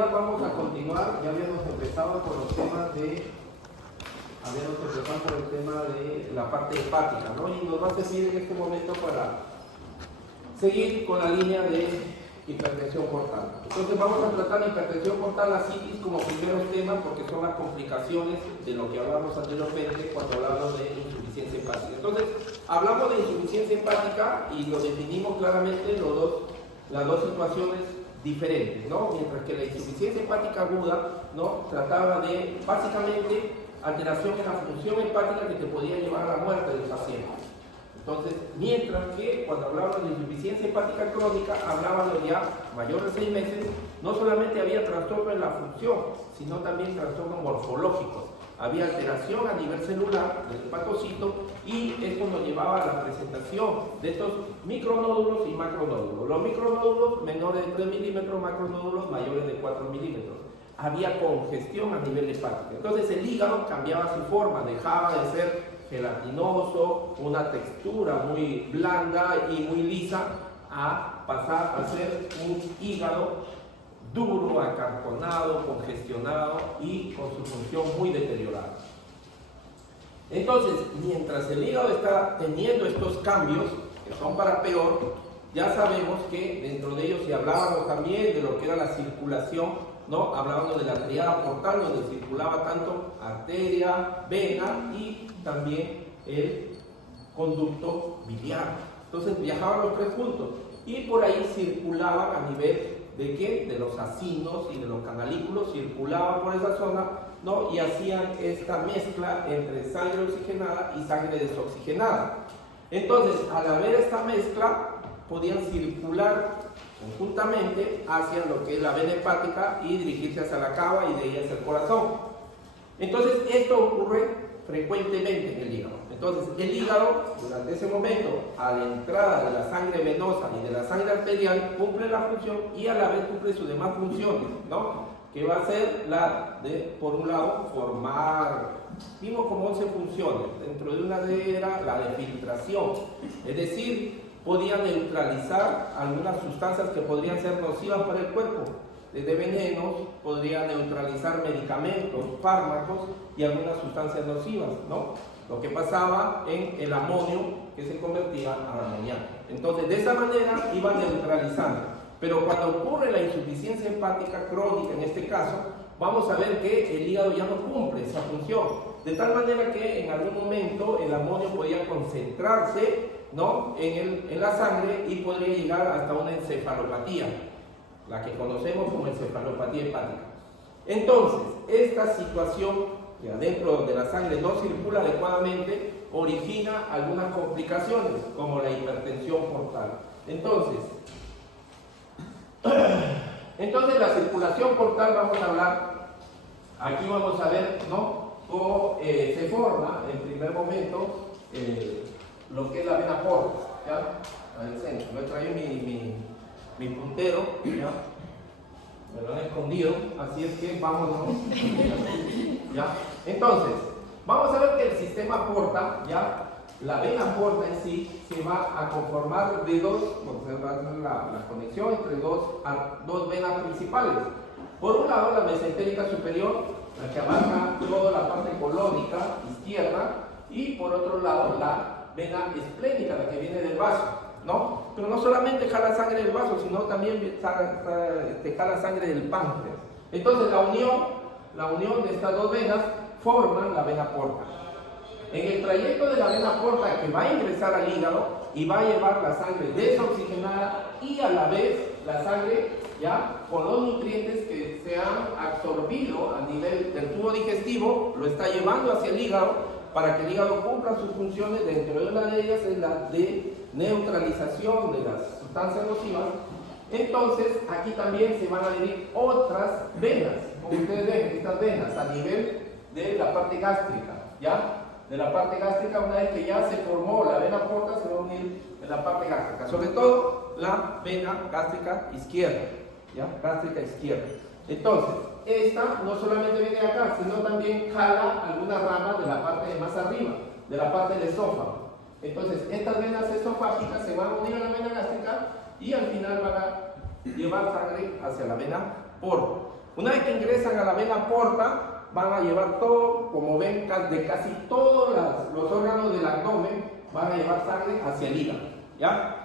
día vamos a continuar. Ya habíamos empezado con los temas de... Habíamos empezado con el tema de la parte hepática, ¿no? Y nos va a servir en este momento para seguir con la línea de hipertensión portal. Entonces vamos a tratar hipertensión portal, ascitis como primeros temas, porque son las complicaciones de lo que hablamos anteriormente cuando hablamos de insuficiencia hepática. Entonces, hablamos de insuficiencia hepática y lo definimos claramente las dos situaciones diferentes, ¿no? Mientras que la insuficiencia hepática aguda, ¿no?, trataba de, básicamente, alteración en la función hepática que te podía llevar a la muerte del paciente. Entonces, mientras que cuando hablábamos de insuficiencia hepática crónica, hablábamos ya mayor de 6 meses, no solamente había trastorno en la función, sino también trastornos morfológicos. Había alteración a nivel celular del hepatocito y esto nos llevaba a la presentación de estos micronódulos y macronódulos. Los micronódulos menores de 3 milímetros, macronódulos mayores de 4 milímetros. Había congestión a nivel hepático. Entonces el hígado cambiaba su forma, dejaba de ser gelatinoso, una textura muy blanda y muy lisa, a pasar a ser un hígado duro, acartonado, congestionado y con su función muy deteriorada. Entonces, mientras el hígado está teniendo estos cambios, que son para peor, ya sabemos que dentro de ellos, si hablábamos también de lo que era la circulación, ¿no? Hablábamos de la triada portal, donde circulaba tanto arteria, vena y también el conducto biliar. Entonces viajaban los tres juntos y por ahí circulaban a nivel de ¿qué? De los acinos y de los canalículos, circulaban por esa zona, ¿no? Y hacían esta mezcla entre sangre oxigenada y sangre desoxigenada. Entonces, al haber esta mezcla, podían circular conjuntamente hacia lo que es la vena hepática y dirigirse hacia la cava y de ahí hacia el corazón. Entonces, esto ocurre frecuentemente en el hígado. Entonces, el hígado, durante ese momento, a la entrada de la sangre venosa y de la sangre arterial, cumple la función y a la vez cumple sus demás funciones, ¿no? Que va a ser la de, por un lado, formar, vimos como 11 funciones. Dentro de una de ellas era la de filtración, es decir, podía neutralizar algunas sustancias que podrían ser nocivas para el cuerpo, desde venenos, podría neutralizar medicamentos, fármacos y algunas sustancias nocivas, ¿no? Lo que pasaba en el amonio que se convertía a amoníaco. Entonces, de esa manera iba neutralizando. Pero cuando ocurre la insuficiencia hepática crónica, en este caso, vamos a ver que el hígado ya no cumple esa función. De tal manera que en algún momento el amonio podía concentrarse, ¿no?, en la sangre y podría llegar hasta una encefalopatía, la que conocemos como encefalopatía hepática. Entonces, esta situación que adentro de la sangre no circula adecuadamente origina algunas complicaciones, como la hipertensión portal. Entonces la circulación portal, vamos a hablar, aquí vamos a ver, ¿no?, cómo se forma en primer momento lo que es la vena porta, ¿ya? Al centro. Me traído mi puntero, ¿ya? Me lo han escondido, así es que vámonos, ¿ya? Entonces, vamos a ver que el sistema porta, ¿ya? La vena porta en sí se va a conformar de dos, la conexión entre dos venas principales. Por un lado, la mesentérica superior, la que abarca toda la parte colónica izquierda, y por otro lado, la vena esplénica, la que viene del vaso, ¿no? Pero no solamente jala sangre del vaso, sino también jala sangre del páncreas. Entonces, la unión de estas dos venas forman la vena porta. En el trayecto de la vena porta, que va a ingresar al hígado y va a llevar la sangre desoxigenada y a la vez la sangre, ya, con los nutrientes que se han absorbido a nivel del tubo digestivo, lo está llevando hacia el hígado para que el hígado cumpla sus funciones. Dentro de una de ellas es la de neutralización de las sustancias nocivas. Entonces, aquí también se van a adherir otras venas, como ustedes ven, estas venas a nivel de la parte gástrica, ¿ya? De la parte gástrica, una vez que ya se formó la vena porta, se va a unir en la parte gástrica, sobre todo la vena gástrica izquierda, ¿ya? Gástrica izquierda. Entonces, esta no solamente viene acá, sino también jala algunas ramas de la parte de más arriba, de la parte del esófago. Entonces, estas venas esofágicas se van a unir a la vena gástrica y al final van a llevar sangre hacia la vena porta. Una vez que ingresan a la vena porta, van a llevar todo, como ven, de casi todos los órganos del abdomen, van a llevar sangre hacia el hígado, ¿ya?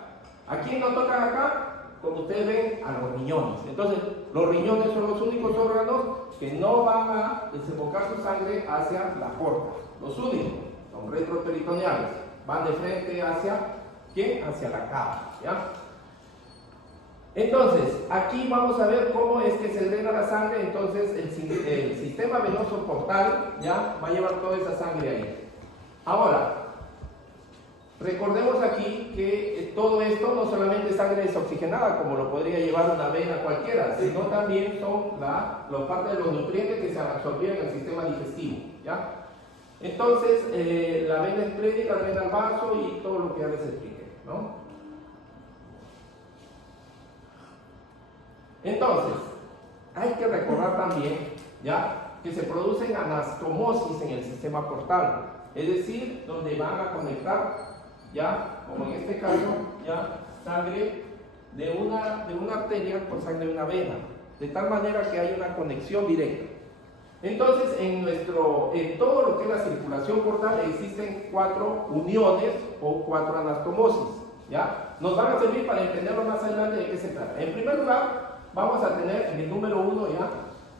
¿A quién nos tocan acá? Como ustedes ven, a los riñones. Entonces, los riñones son los únicos órganos que no van a desembocar su sangre hacia la porta. Los únicos, son retroperitoneales. Van de frente hacia, ¿quién? Hacia la cava, ¿ya? Entonces, aquí vamos a ver cómo es que se drena la sangre. Entonces, el sistema venoso portal, ¿ya? Va a llevar toda esa sangre ahí. Ahora, recordemos aquí que todo esto no solamente es sangre desoxigenada, como lo podría llevar una vena cualquiera, sino también son la parte de los nutrientes que se absorben en el sistema digestivo, ¿ya? Entonces, la vena esplénica drena al vaso y todo lo que ya les expliqué, ¿no? Entonces, hay que recordar también, ¿ya?, que se producen anastomosis en el sistema portal, es decir, donde van a conectar, ya, como en este caso, ya, sangre de una arteria con sangre de una vena, de tal manera que hay una conexión directa. Entonces, en todo lo que es la circulación portal existen 4 uniones o 4 anastomosis, ¿ya? Nos van a servir para entenderlo más adelante de qué se trata. En primer lugar, vamos a tener en el número 1 ya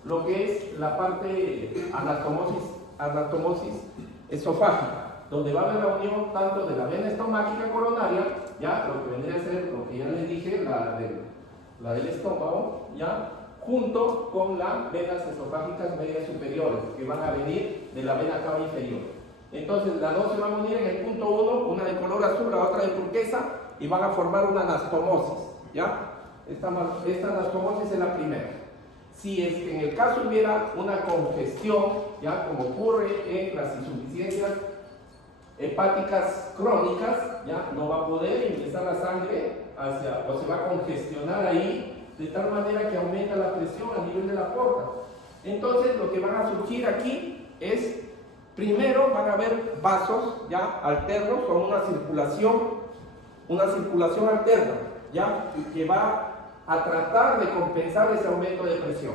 lo que es la parte anastomosis esofágica, donde va a haber la unión tanto de la vena estomáquica coronaria, ya, lo que vendría a ser lo que ya les dije, la del estómago, ya, junto con las venas esofágicas medias superiores, que van a venir de la vena cava inferior. Entonces, las dos se van a unir en el punto 1, una de color azul, la otra de turquesa, y van a formar una anastomosis, ¿ya? Esta anastomosis es la primera. Si es que en el caso hubiera una congestión, ya, como ocurre en las insuficiencias hepáticas crónicas, ya, no va a poder ingresar la sangre o se va a congestionar ahí, de tal manera que aumenta la presión a nivel de la porta. Entonces, lo que van a surgir aquí es, primero van a haber vasos, ya, alternos, con una circulación alterna, ya, que va a tratar de compensar ese aumento de presión.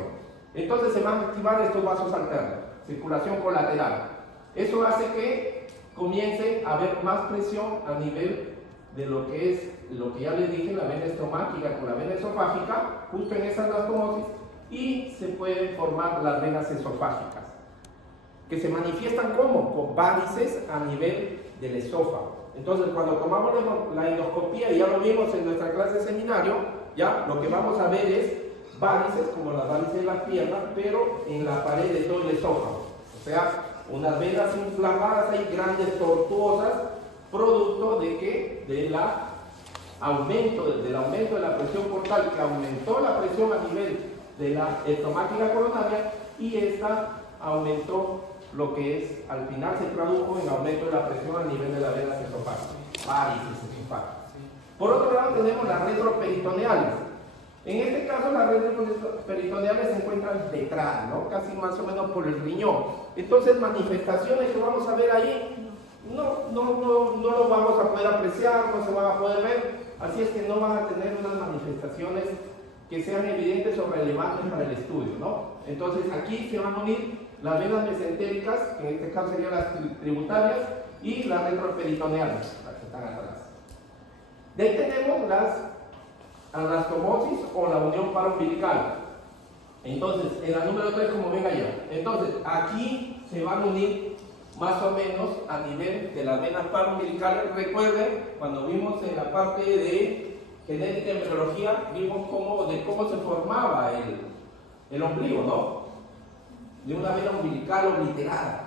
Entonces se van a activar estos vasos alternos, circulación colateral. Eso hace que comience a haber más presión a nivel de lo que ya les dije, la vena estomáquica con la vena esofágica, justo en esa anastomosis, y se pueden formar las venas esofágicas, que se manifiestan como con varices a nivel del esófago. Entonces, cuando tomamos la endoscopía, y ya lo vimos en nuestra clase de seminario, ya lo que vamos a ver es varices, como las varices de la pierna, pero en la pared de todo el esófago. O sea, unas venas inflamadas ahí, grandes, tortuosas, producto de que del aumento de la presión portal, que aumentó la presión a nivel de la estomáquica coronaria, y esta aumentó lo que es, al final se tradujo en aumento de la presión a nivel de las venas esofágicas, varices esofágicas. Por otro lado tenemos las retroperitoneales. En este caso las retroperitoneales se encuentran detrás, ¿no?, casi más o menos por el riñón. Entonces, manifestaciones que vamos a ver ahí no lo vamos a poder apreciar, no se van a poder ver, así es que no van a tener unas manifestaciones que sean evidentes o relevantes para el estudio, ¿no? Entonces aquí se van a unir las venas mesentéricas, que en este caso serían las tributarias, y las retroperitoneales, las que están atrás. De ahí tenemos las anastomosis o la unión paraumbilical. Entonces, en la número 3, como ven allá. Entonces, aquí se van a unir más o menos a nivel de las venas paraumbilicales. Recuerden, cuando vimos en la parte de genética y embriología, vimos cómo se formaba el ombligo, ¿no? De una vena umbilical obliterada.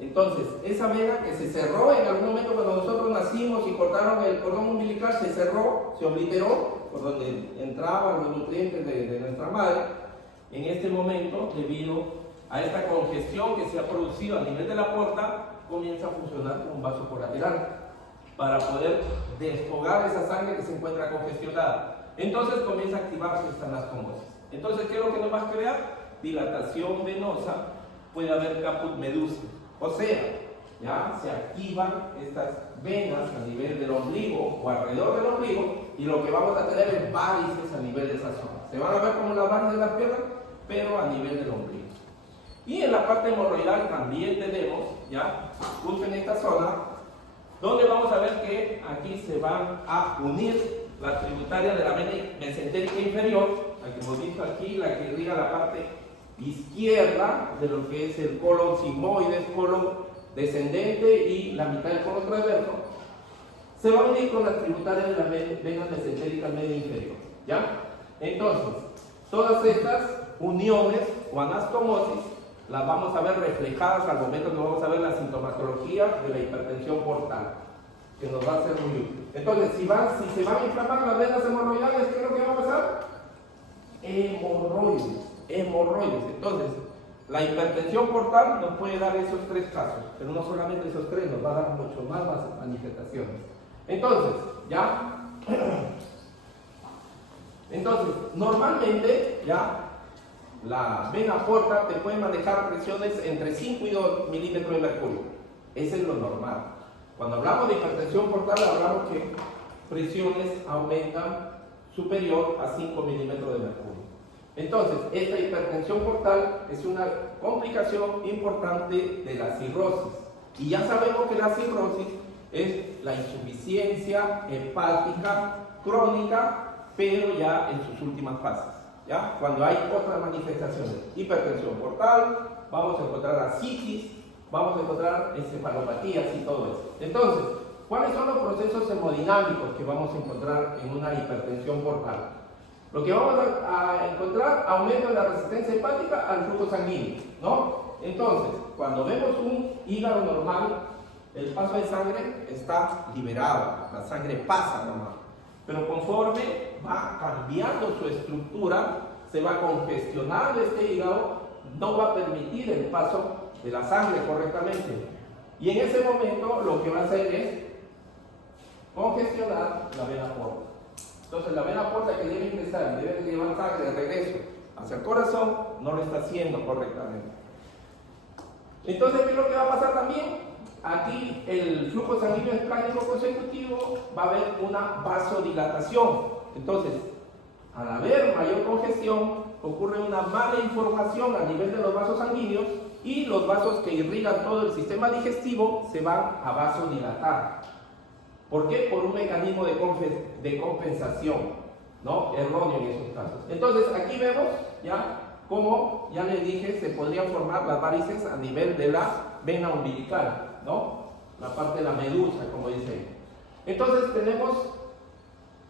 Entonces, esa vena que se cerró en algún momento cuando nosotros nacimos y cortaron el cordón umbilical, se cerró, se obliteró, por donde entraban los nutrientes de nuestra madre. En este momento, debido a esta congestión que se ha producido a nivel de la porta, comienza a funcionar como un vaso colateral para poder desfogar esa sangre que se encuentra congestionada. Entonces comienza a activarse esta anastomosis. Entonces, ¿qué es lo que nos va a crear? Dilatación venosa, puede haber caput medusae. O sea, ya se activan estas venas a nivel del ombligo o alrededor del ombligo, y lo que vamos a tener es varices a nivel de esa zona. ¿Se van a ver como las varices de las piernas? pero a nivel del ombligo. Y en la parte hemorroidal también tenemos, ya, justo en esta zona, donde vamos a ver que aquí se van a unir las tributarias de la vena mesentérica inferior, la que hemos visto aquí, la que irriga la parte izquierda de lo que es el colon sigmoides, colon descendente y la mitad del colon transverso, se va a unir con las tributarias de la vena mesentérica media inferior, ¿ya? Entonces, todas estas uniones o anastomosis las vamos a ver reflejadas al momento que vamos a ver la sintomatología de la hipertensión portal, que nos va a ser muy útil. Entonces, si se van a inflamar las venas hemorroidales, ¿qué es lo que va a pasar? Hemorroides. Entonces, la hipertensión portal nos puede dar esos tres casos, pero no solamente esos tres, nos va a dar mucho más manifestaciones. Entonces, ¿ya? Entonces, normalmente, ¿ya? La vena porta te puede manejar presiones entre 5 y 2 milímetros de mercurio. Ese es lo normal. Cuando hablamos de hipertensión portal, hablamos que presiones aumentan superior a 5 milímetros de mercurio. Entonces, esta hipertensión portal es una complicación importante de la cirrosis. Y ya sabemos que la cirrosis es la insuficiencia hepática crónica, pero ya en sus últimas fases. ¿Ya? Cuando hay otras manifestaciones, hipertensión portal, vamos a encontrar ascitis, vamos a encontrar encefalopatías y todo eso. Entonces, ¿cuáles son los procesos hemodinámicos que vamos a encontrar en una hipertensión portal? Lo que vamos a encontrar, aumento de la resistencia hepática al flujo sanguíneo, ¿no? Entonces, cuando vemos un hígado normal, el paso de sangre está liberado, la sangre pasa normal. Pero conforme va cambiando su estructura, se va congestionando este hígado, no va a permitir el paso de la sangre correctamente. Y en ese momento lo que va a hacer es congestionar la vena porta. Entonces la vena porta que debe ingresar y debe llevar sangre de regreso hacia el corazón, no lo está haciendo correctamente. Entonces, ¿qué es lo que va a pasar también? Aquí el flujo sanguíneo esplánico consecutivo va a haber una vasodilatación. Entonces, al haber mayor congestión, ocurre una mala información a nivel de los vasos sanguíneos y los vasos que irrigan todo el sistema digestivo se van a vasodilatar. ¿Por qué? Por un mecanismo de compensación, ¿no? Erróneo en esos casos. Entonces, aquí vemos ya cómo, ya les dije, se podrían formar las varices a nivel de la vena umbilical, ¿no? La parte de la medusa, como dicen. Entonces tenemos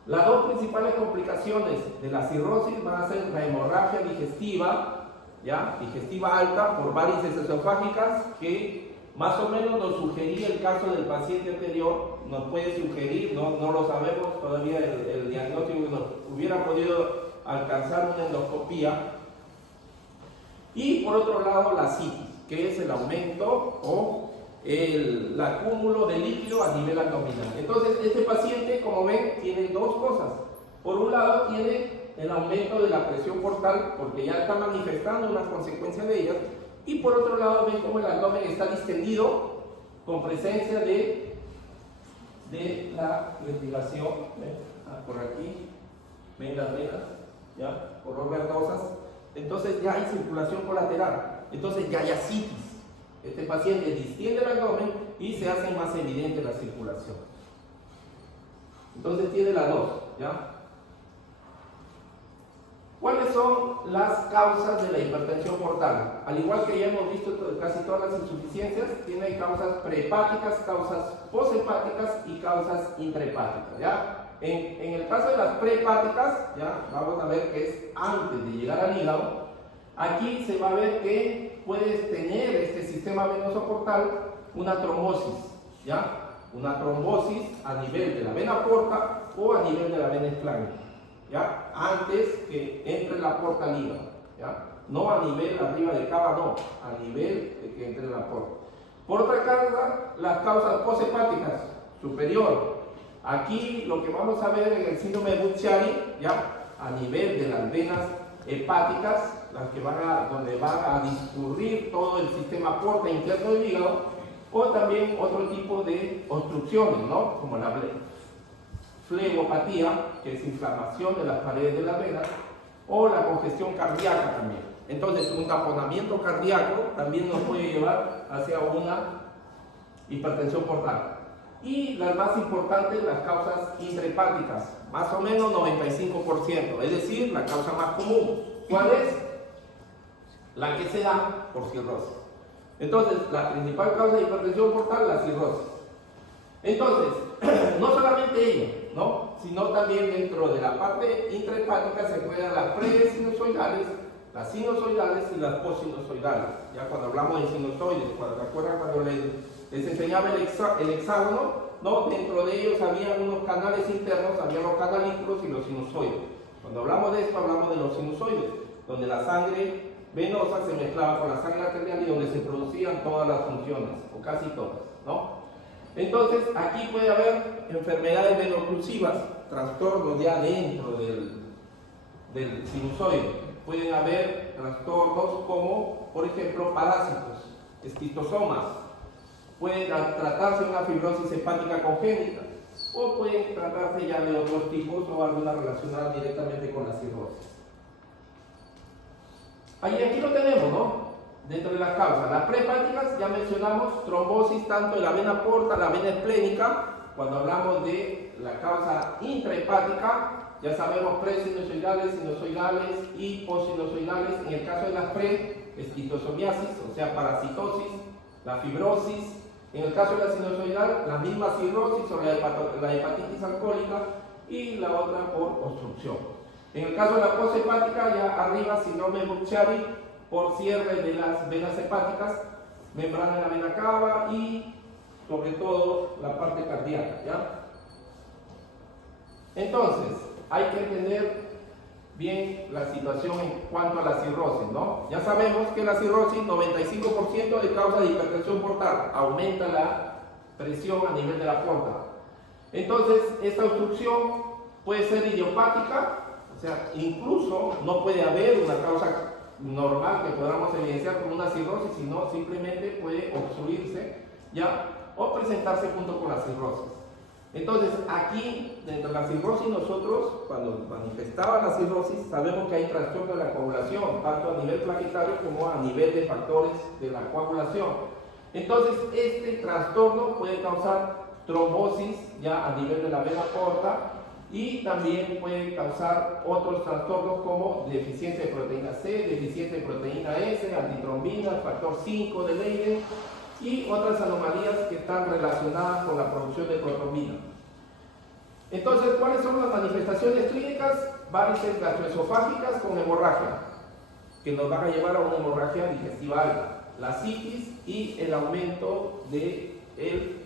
las dos principales complicaciones de la cirrosis van a ser la hemorragia digestiva, ¿ya? Digestiva alta por varices esofágicas, que más o menos nos sugería el caso del paciente anterior, nos puede sugerir, no lo sabemos todavía el diagnóstico, nos hubiera podido alcanzar una endoscopía. Y por otro lado la citis, que es el aumento o el acúmulo de líquido a nivel abdominal. Entonces, este paciente, como ven, tiene dos cosas. Por un lado, tiene el aumento de la presión portal, porque ya está manifestando una consecuencia de ellas. Y por otro lado, ven cómo el abdomen está distendido, con presencia de la irrigación. Por aquí, ven las venas, ¿ya? Por verdosas. Entonces, ya hay circulación colateral. Entonces, ya hay ascitis. Este paciente distiende el abdomen y se hace más evidente la circulación. Entonces tiene las dos, ¿ya? ¿Cuáles son las causas de la hipertensión portal? Al igual que ya hemos visto casi todas las insuficiencias, tiene causas prehepáticas, causas poshepáticas y causas intrahepáticas, ¿ya? En el caso de las prehepáticas, ya vamos a ver que es antes de llegar al hígado. Aquí se va a ver que puedes tener este sistema venoso portal una trombosis, ¿ya? Una trombosis a nivel de la vena porta o a nivel de la vena esplánica, ¿ya? Antes que entre la porta al hígado, ¿ya? No a nivel arriba de cava, no, a nivel de que entre la porta. Por otra parte, las causas poshepáticas superior. Aquí lo que vamos a ver en el síndrome de Budd-Chiari, ¿ya? A nivel de las venas hepáticas, las que donde van a discurrir todo el sistema porta interno del hígado, o también otro tipo de obstrucciones, ¿no? Como la flegopatía, que es inflamación de las paredes de las venas, o la congestión cardíaca también. Entonces, un taponamiento cardíaco también nos puede llevar hacia una hipertensión portal. Y las más importantes, las causas intrahepáticas, más o menos 95%, es decir, la causa más común. ¿Cuál es? La que se da por cirrosis. Entonces, la principal causa de hipertensión portal, la cirrosis. Entonces, no solamente ello, ¿no? Sino también dentro de la parte intrahepática se encuentran las presinusoidales, las sinusoidales y las postsinusoidales. Ya cuando hablamos de sinusoides, cuando recuerdan cuando les enseñaba el hexágono, ¿no? Dentro de ellos había unos canales internos, había los canalículos y los sinusoides. Cuando hablamos de esto, hablamos de los sinusoides, donde la sangre venosa se mezclaba con la sangre arterial y donde se producían todas las funciones, o casi todas, ¿no? Entonces, aquí puede haber enfermedades veno-oclusivas, trastornos ya dentro del sinusoide. Pueden haber trastornos como, por ejemplo, parásitos, esquistosomas. Pueden tratarse de una fibrosis hepática congénita o pueden tratarse ya de otros tipos o alguna relacionada directamente con la cirrosis. Aquí lo tenemos, ¿no? Dentro de las causas. Las prehepáticas, ya mencionamos, trombosis tanto de la vena porta, la vena esplénica. Cuando hablamos de la causa intrahepática, ya sabemos presinusoidales, sinusoidales y postsinusoidales. En el caso de las esquistosomiasis, o sea, parasitosis, la fibrosis. En el caso de la sinusoidal, la misma cirrosis o la hepatitis alcohólica y la otra por obstrucción. En el caso de la posthepática, ya arriba, síndrome Buchiari, por cierre de las venas hepáticas, membrana de la vena cava y sobre todo la parte cardíaca, ¿ya? Entonces, hay que entender bien la situación en cuanto a la cirrosis, ¿no? Ya sabemos que la cirrosis, 95% de causa de hipertensión portal, aumenta la presión a nivel de la porta. Entonces, esta obstrucción puede ser idiopática, o sea, incluso no puede haber una causa normal que podamos evidenciar como una cirrosis, sino simplemente puede obstruirse, ¿ya? O presentarse junto con la cirrosis. Entonces, aquí, dentro de la cirrosis, nosotros, cuando manifestaba la cirrosis, sabemos que hay trastorno de la coagulación, tanto a nivel plaquetario como a nivel de factores de la coagulación. Entonces, este trastorno puede causar trombosis ya a nivel de la vena porta y también puede causar otros trastornos como deficiencia de proteína C, deficiencia de proteína S, antitrombina, factor 5 de Leiden y otras anomalías que están relacionadas con la producción de protrombina. Entonces, ¿cuáles son las manifestaciones clínicas? Varices gastroesofágicas con hemorragia, que nos van a llevar a una hemorragia digestiva alta, la citis y el aumento del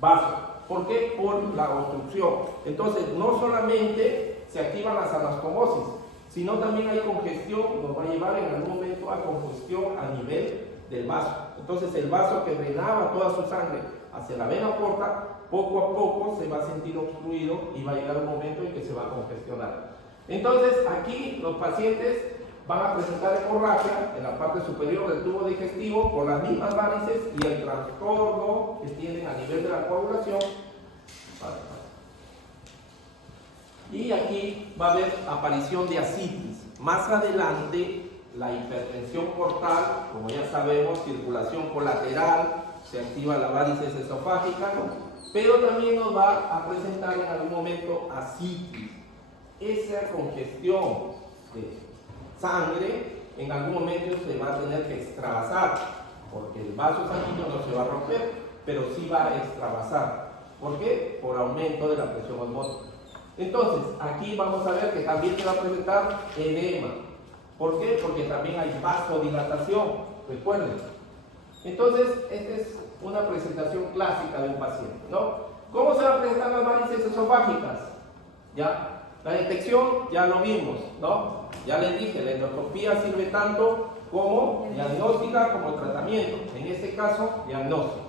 vaso. ¿Por qué? Por la obstrucción. Entonces, no solamente se activan las anastomosis, sino también hay congestión, nos va a llevar en algún momento a congestión a nivel del vaso. Entonces, el vaso que drenaba toda su sangre hacia la vena porta, poco a poco se va a sentir obstruido y va a llegar un momento en que se va a congestionar. Entonces, aquí los pacientes van a presentar hemorragia en la parte superior del tubo digestivo por las mismas varices y el trastorno que tienen a nivel de la coagulación. Y aquí va a haber aparición de ascitis. Más adelante, la hipertensión portal, como ya sabemos, circulación colateral, se activa la varices esofágica, pero también nos va a presentar en algún momento ascitis. Esa congestión de sangre en algún momento se va a tener que extravasar, porque el vaso sanguíneo no se va a romper, pero sí va a extravasar. ¿Por qué? Por aumento de la presión osmótica. Entonces, aquí vamos a ver que también se va a presentar edema. ¿Por qué? Porque también hay vasodilatación, recuerden. Entonces, esta es una presentación clásica de un paciente, ¿no? ¿Cómo se van a presentar las varices esofágicas? ¿Ya? La detección ya lo vimos, ¿no? Ya les dije, la endoscopía sirve tanto como diagnóstica como tratamiento. En este caso, diagnóstico,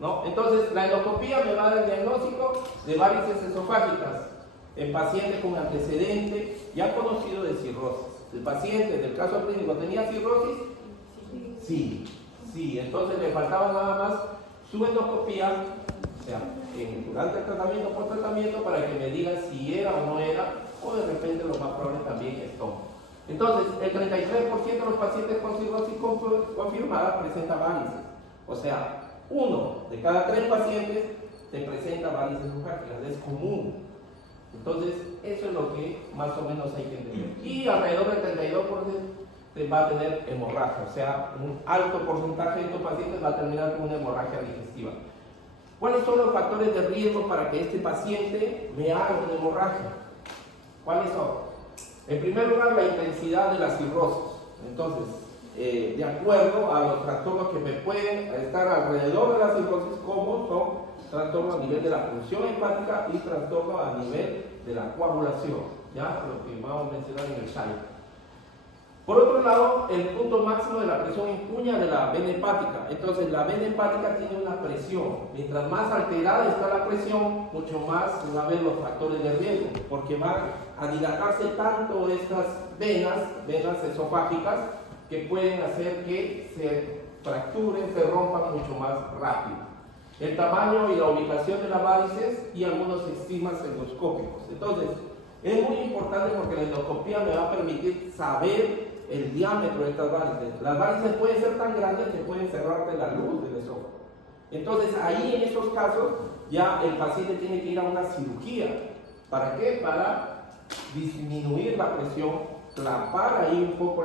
¿no? Entonces, la endoscopía me va a dar el diagnóstico de varices esofágicas en pacientes con antecedente ya conocido de cirrosis. ¿El paciente, en el caso clínico, tenía cirrosis? Sí. Entonces, le faltaba nada más su endoscopía, o sea, durante el tratamiento, por tratamiento, para que me digan si era o no era, o de repente lo más probable también estómago. Entonces, el 33% de los pacientes con cirrosis confirmada presenta varices. O sea, 1 de cada 3 pacientes te presenta varices esofágicas, es común. Entonces, eso es lo que más o menos hay que entender. Y alrededor del 32% va a tener hemorragia, o sea, un alto porcentaje de estos pacientes va a terminar con una hemorragia digestiva. ¿Cuáles son los factores de riesgo para que este paciente me haga una hemorragia? ¿Cuáles son? En primer lugar, la intensidad de la cirrosis. Entonces, de acuerdo a los trastornos que me pueden estar alrededor de la cirrosis, como son trastornos a nivel de la función hepática y trastornos a nivel de la coagulación, ya lo que vamos a mencionar en el slide. Por otro lado, el punto máximo de la presión en cuña de la vena hepática. Entonces, la vena hepática tiene una presión. Mientras más alterada está la presión, mucho más se van a ver los factores de riesgo, porque van a dilatarse tanto estas venas esofágicas, que pueden hacer que se fracturen, se rompan mucho más rápido. El tamaño y la ubicación de las varices y algunos estigmas endoscópicos. Entonces, es muy importante porque la endoscopía me va a permitir saber el diámetro de estas varices. Las varices pueden ser tan grandes que pueden cerrarte la luz del esófago. Entonces, ahí en esos casos, ya el paciente tiene que ir a una cirugía. ¿Para qué? Para disminuir la presión, clampar ahí un poco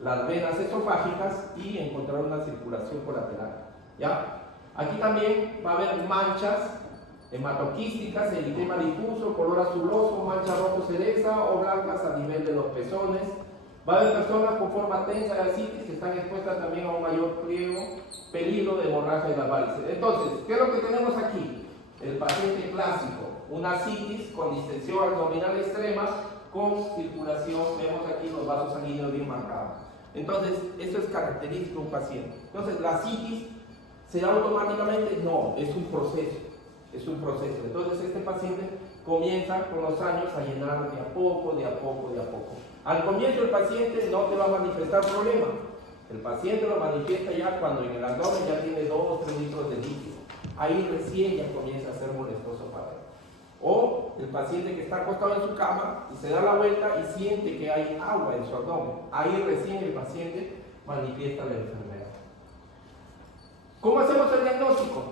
las venas esofágicas y encontrar una circulación colateral. ¿Ya? Aquí también va a haber manchas hematoquísticas, eritema difuso, color azuloso, manchas rojo cereza o blancas a nivel de los pezones. Va a haber personas con forma tensa de ascitis que están expuestas también a un mayor peligro de hemorragia de las varices. Entonces, ¿qué es lo que tenemos aquí? El paciente clásico, una ascitis con distensión abdominal extrema, con circulación, vemos aquí los vasos sanguíneos bien marcados. Entonces, eso es característico de un paciente. Entonces, la ascitis ¿se da automáticamente? No, es un proceso. Es un proceso. Entonces este paciente comienza con los años a llenar de a poco, de a poco, de a poco. Al comienzo el paciente no te va a manifestar problema. El paciente lo manifiesta ya cuando en el abdomen ya tiene 2 o 3 litros de líquido. Ahí recién ya comienza a ser molestoso para él. O el paciente que está acostado en su cama y se da la vuelta y siente que hay agua en su abdomen. Ahí recién el paciente manifiesta la enfermedad. ¿Cómo hacemos el diagnóstico?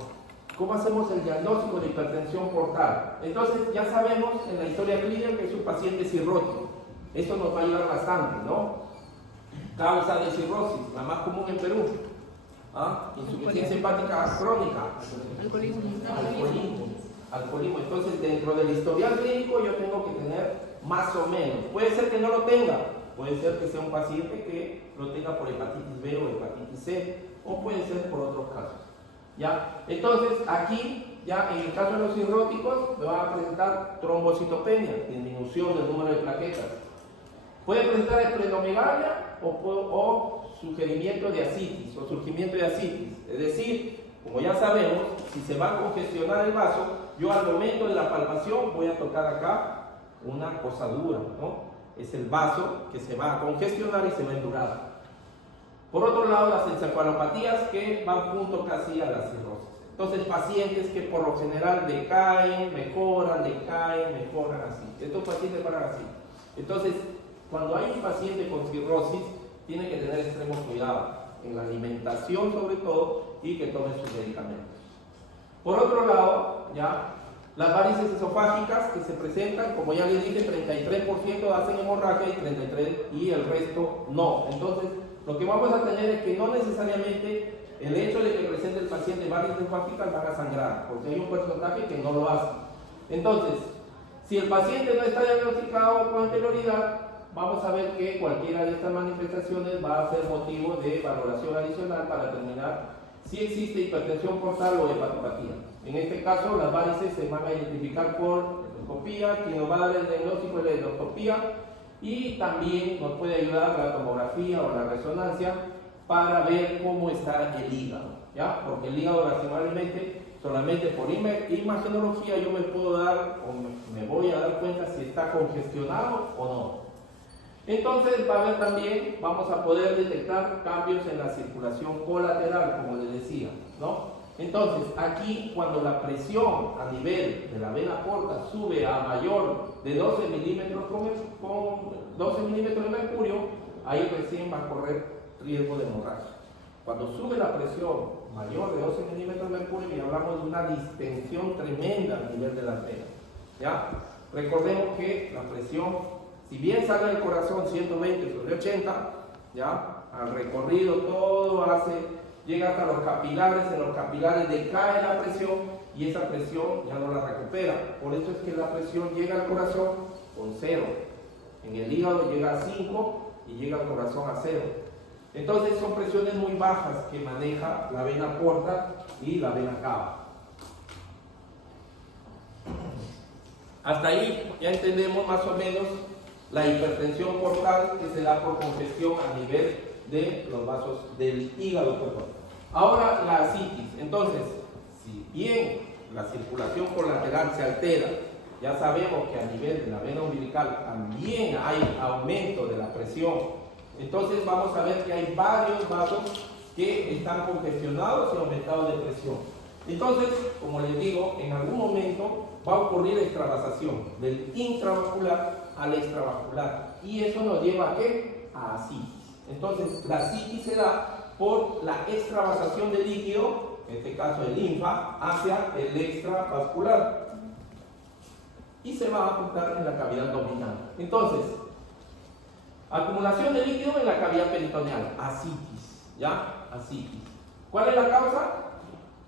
¿Cómo hacemos el diagnóstico de hipertensión portal? Entonces ya sabemos en la historia clínica que es un paciente cirrótico. Esto nos va a ayudar bastante, ¿no? Causa de cirrosis, la más común en Perú. Insuficiencia hepática crónica. Alcoholismo. Entonces dentro del historial clínico yo tengo que tener más o menos. Puede ser que no lo tenga. Puede ser que sea un paciente que lo tenga por hepatitis B o hepatitis C. O puede ser por otros casos. ¿Ya? Entonces, aquí, ya en el caso de los cirróticos, me va a presentar trombocitopenia, disminución del número de plaquetas. Puede presentar esplenomegalia o sugerimiento de ascitis o surgimiento de ascitis. Es decir, como ya sabemos, si se va a congestionar el vaso, yo al momento de la palpación voy a tocar acá una cosa dura, ¿no? Es el vaso que se va a congestionar y se va a endurar. Por otro lado, las encefalopatías que van junto casi a la cirrosis. Entonces, pacientes que por lo general decaen, mejoran así. Estos pacientes van así. Entonces, cuando hay un paciente con cirrosis, tiene que tener extremo cuidado en la alimentación sobre todo y que tome sus medicamentos. Por otro lado, ya, las varices esofágicas que se presentan, como ya les dije, 33% hacen hemorragia y 33% y el resto no. Entonces, lo que vamos a tener es que no necesariamente el hecho de que presente el paciente varices esofágicas van a sangrar, porque hay un porcentaje que no lo hace. Entonces, si el paciente no está diagnosticado con anterioridad, vamos a ver que cualquiera de estas manifestaciones va a ser motivo de valoración adicional para determinar si existe hipertensión portal o hepatopatía. En este caso, las varices se van a identificar por endoscopía, quien nos va a dar el diagnóstico de la endoscopía, y también nos puede ayudar la tomografía o la resonancia para ver cómo está el hígado, ¿ya? Porque el hígado, lastimablemente, solamente por imagenología yo me puedo dar o me voy a dar cuenta si está congestionado o no. Entonces va a haber también, vamos a poder detectar cambios en la circulación colateral, como les decía, ¿no? Entonces, aquí cuando la presión a nivel de la vena porta sube a mayor de 12 milímetros con 12 milímetros de mercurio, ahí recién va a correr riesgo de hemorragia. Cuando sube la presión mayor de 12 milímetros de mercurio, y hablamos de una distensión tremenda a nivel de la arteria. ¿Ya? Recordemos que la presión, si bien sale del corazón 120 sobre 80, ¿ya? Al recorrido todo llega hasta los capilares, en los capilares decae la presión y esa presión ya no la recupera. Por eso es que la presión llega al corazón con 0. En el hígado llega a 5 y llega al corazón a 0. Entonces son presiones muy bajas que maneja la vena porta y la vena cava. Hasta ahí ya entendemos más o menos la hipertensión portal que se da por congestión a nivel de los vasos del hígado. Ahora la ascitis. Entonces, si bien la circulación colateral se altera, ya sabemos que a nivel de la vena umbilical también hay aumento de la presión. Entonces vamos a ver que hay varios vasos que están congestionados y aumentados de presión. Entonces, como les digo, en algún momento va a ocurrir extravasación del intravascular al extravascular. ¿Y eso nos lleva a qué? A ascitis. Entonces, la ascitis se da por la extravasación de líquido, en este caso de linfa, hacia el extravascular. Y se va a juntar en la cavidad abdominal. Entonces, acumulación de líquido en la cavidad peritoneal, ascitis, ¿ya? Ascitis. ¿Cuál es la causa?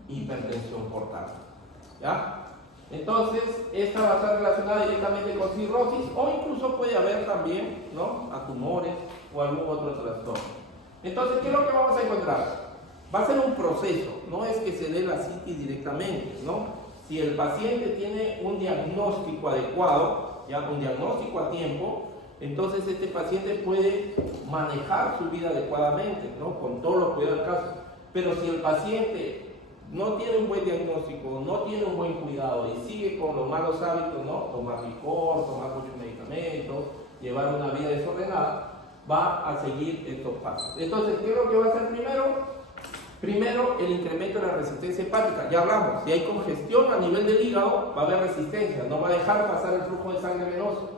Hipertensión portal, ¿ya? Entonces, esta va a estar relacionada directamente con cirrosis o incluso puede haber también, ¿no?, a tumores o algún otro trastorno. Entonces, ¿qué es lo que vamos a encontrar? Va a ser un proceso, no es que se dé la ascitis directamente, ¿no? Si el paciente tiene un diagnóstico adecuado, ya un diagnóstico a tiempo, entonces este paciente puede manejar su vida adecuadamente, ¿no?, con todos los cuidados del caso. Pero si el paciente no tiene un buen diagnóstico, no tiene un buen cuidado y sigue con los malos hábitos, ¿no?, tomar licor, tomar muchos medicamentos, llevar una vida desordenada, va a seguir estos pasos. Entonces, ¿qué es lo que va a hacer primero? Primero, el incremento de la resistencia hepática. Ya hablamos, si hay congestión a nivel del hígado, va a haber resistencia, no va a dejar pasar el flujo de sangre venoso.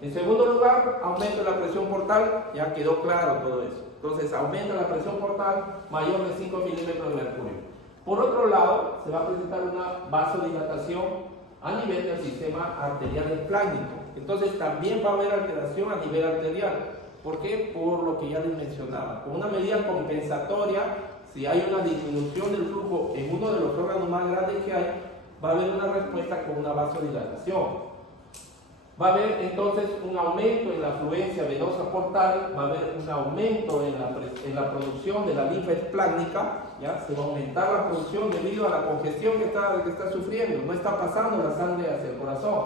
En segundo lugar, aumento de la presión portal, ya quedó claro todo eso. Entonces, aumenta la presión portal mayor de 5 milímetros de mercurio. Por otro lado, se va a presentar una vasodilatación a nivel del sistema arterial espláncnico. Entonces, también va a haber alteración a nivel arterial. ¿Por qué? Por lo que ya les mencionaba. Con una medida compensatoria, si hay una disminución del flujo en uno de los órganos más grandes que hay, va a haber una respuesta con una vasodilatación. Va a haber entonces un aumento en la afluencia venosa portal, va a haber un aumento en la producción de la linfa espláncnica, ¿ya? Se va a aumentar la producción debido a la congestión que está sufriendo, no está pasando la sangre hacia el corazón.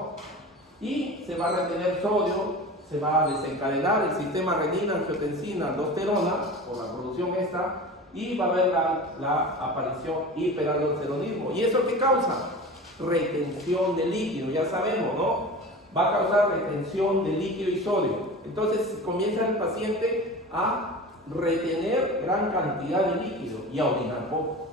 Y se va a retener sodio, se va a desencadenar el sistema renina, angiotensina, aldosterona, por la producción esta, y va a haber la aparición hiperaldosteronismo. ¿Y eso qué causa? Retención de líquido, ya sabemos, ¿no? Va a causar retención de líquido y sodio. Entonces comienza el paciente a retener gran cantidad de líquido y a orinar poco.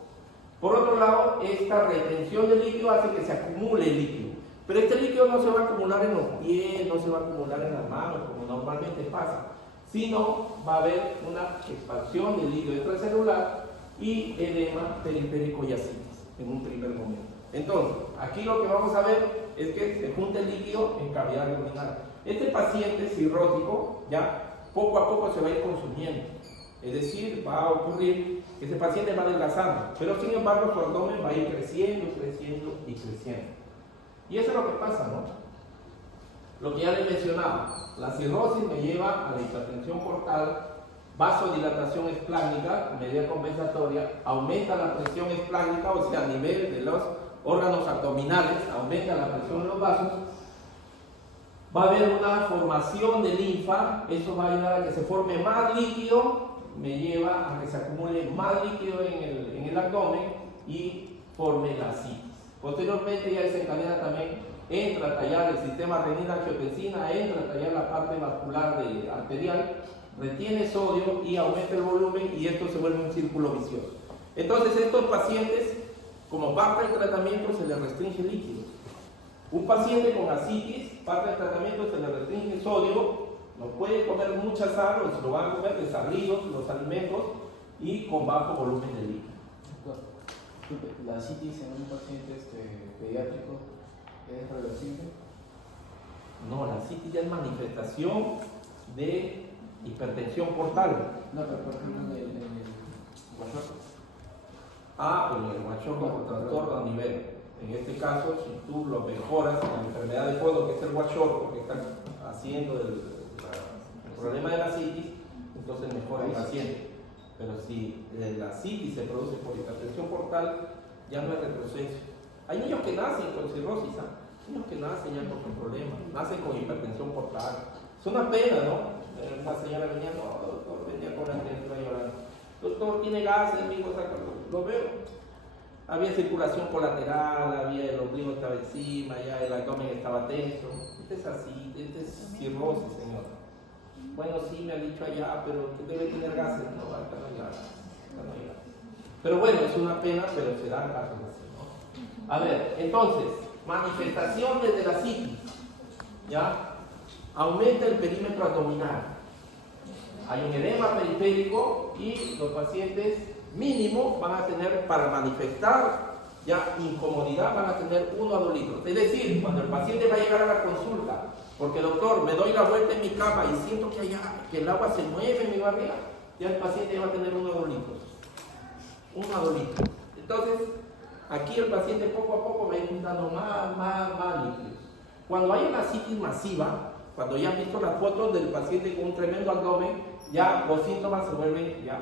Por otro lado, esta retención de líquido hace que se acumule líquido. Pero este líquido no se va a acumular en los pies, no se va a acumular en las manos, como normalmente pasa, sino va a haber una expansión del líquido extracelular y edema periférico y ascitis en un primer momento. Entonces, aquí lo que vamos a ver es que se junta el líquido en cavidad abdominal. Este paciente cirrótico ya poco a poco se va a ir consumiendo. Es decir, va a ocurrir que ese paciente va adelgazando, pero sin embargo su abdomen va a ir creciendo, creciendo y creciendo. Y eso es lo que pasa, ¿no? Lo que ya les mencionaba, la cirrosis me lleva a la hipertensión portal, vasodilatación espláncnica, medida compensatoria, aumenta la presión espláncnica, o sea, a nivel de los órganos abdominales, aumenta la presión de los vasos, va a haber una formación de linfa, eso va a ayudar a que se forme más líquido, me lleva a que se acumule más líquido en el abdomen y forme la ascitis. Posteriormente ya desencadena también, entra a tallar el sistema renina-angiotensina, entra a tallar la parte vascular arterial, retiene sodio y aumenta el volumen y esto se vuelve un círculo vicioso. Entonces estos pacientes, como parte del tratamiento, se les restringe líquido. Un paciente con ascitis, parte del tratamiento se le restringe sodio, No puede comer mucha sal o se lo van a comer desabridos los alimentos y con bajo volumen de líquido. La citis en un paciente pediátrico es reversible. No, la citis ya es manifestación de hipertensión portal. No, pero por ejemplo en el guachorro. Pero el guachorro con trastorno a nivel. En este caso, si tú lo mejoras en la enfermedad de fondo, que es el guachorro, que está haciendo el problema de la citis, entonces mejora el paciente. Pero si la citis se produce por hipertensión portal, ya no hay retroceso. Hay niños que nacen con cirrosis, niños que nacen ya con problemas, nacen con hipertensión portal. Es una pena, ¿no? Una señora venía, no, doctor, venía con la criatura llorando. Doctor, tiene gases, mi hijo, lo veo. Había circulación colateral, el ombligo estaba encima, ya el abdomen estaba tenso. Este es así, este es cirrosis, señor. Bueno, sí, me ha dicho allá, pero debe tener gases. No, acá no hay gases. Pero bueno, es una pena, pero se dan casos así, ¿no? A ver, entonces, manifestaciones de la citis, ¿ya? Aumenta el perímetro abdominal. Hay un edema periférico y los pacientes mínimo van a tener, para manifestar ya incomodidad, van a tener 1 a 2 litros. Es decir, cuando el paciente va a llegar a la consulta, porque doctor, me doy la vuelta en mi cama y siento que el agua se mueve en mi barriga, ya el paciente va a tener 1 a 2 litros. 1 a 2 litros. Entonces, aquí el paciente poco a poco va a ir juntando más líquidos. Cuando hay una citis masiva, cuando ya han visto las fotos del paciente con un tremendo abdomen, ya los síntomas se vuelven ya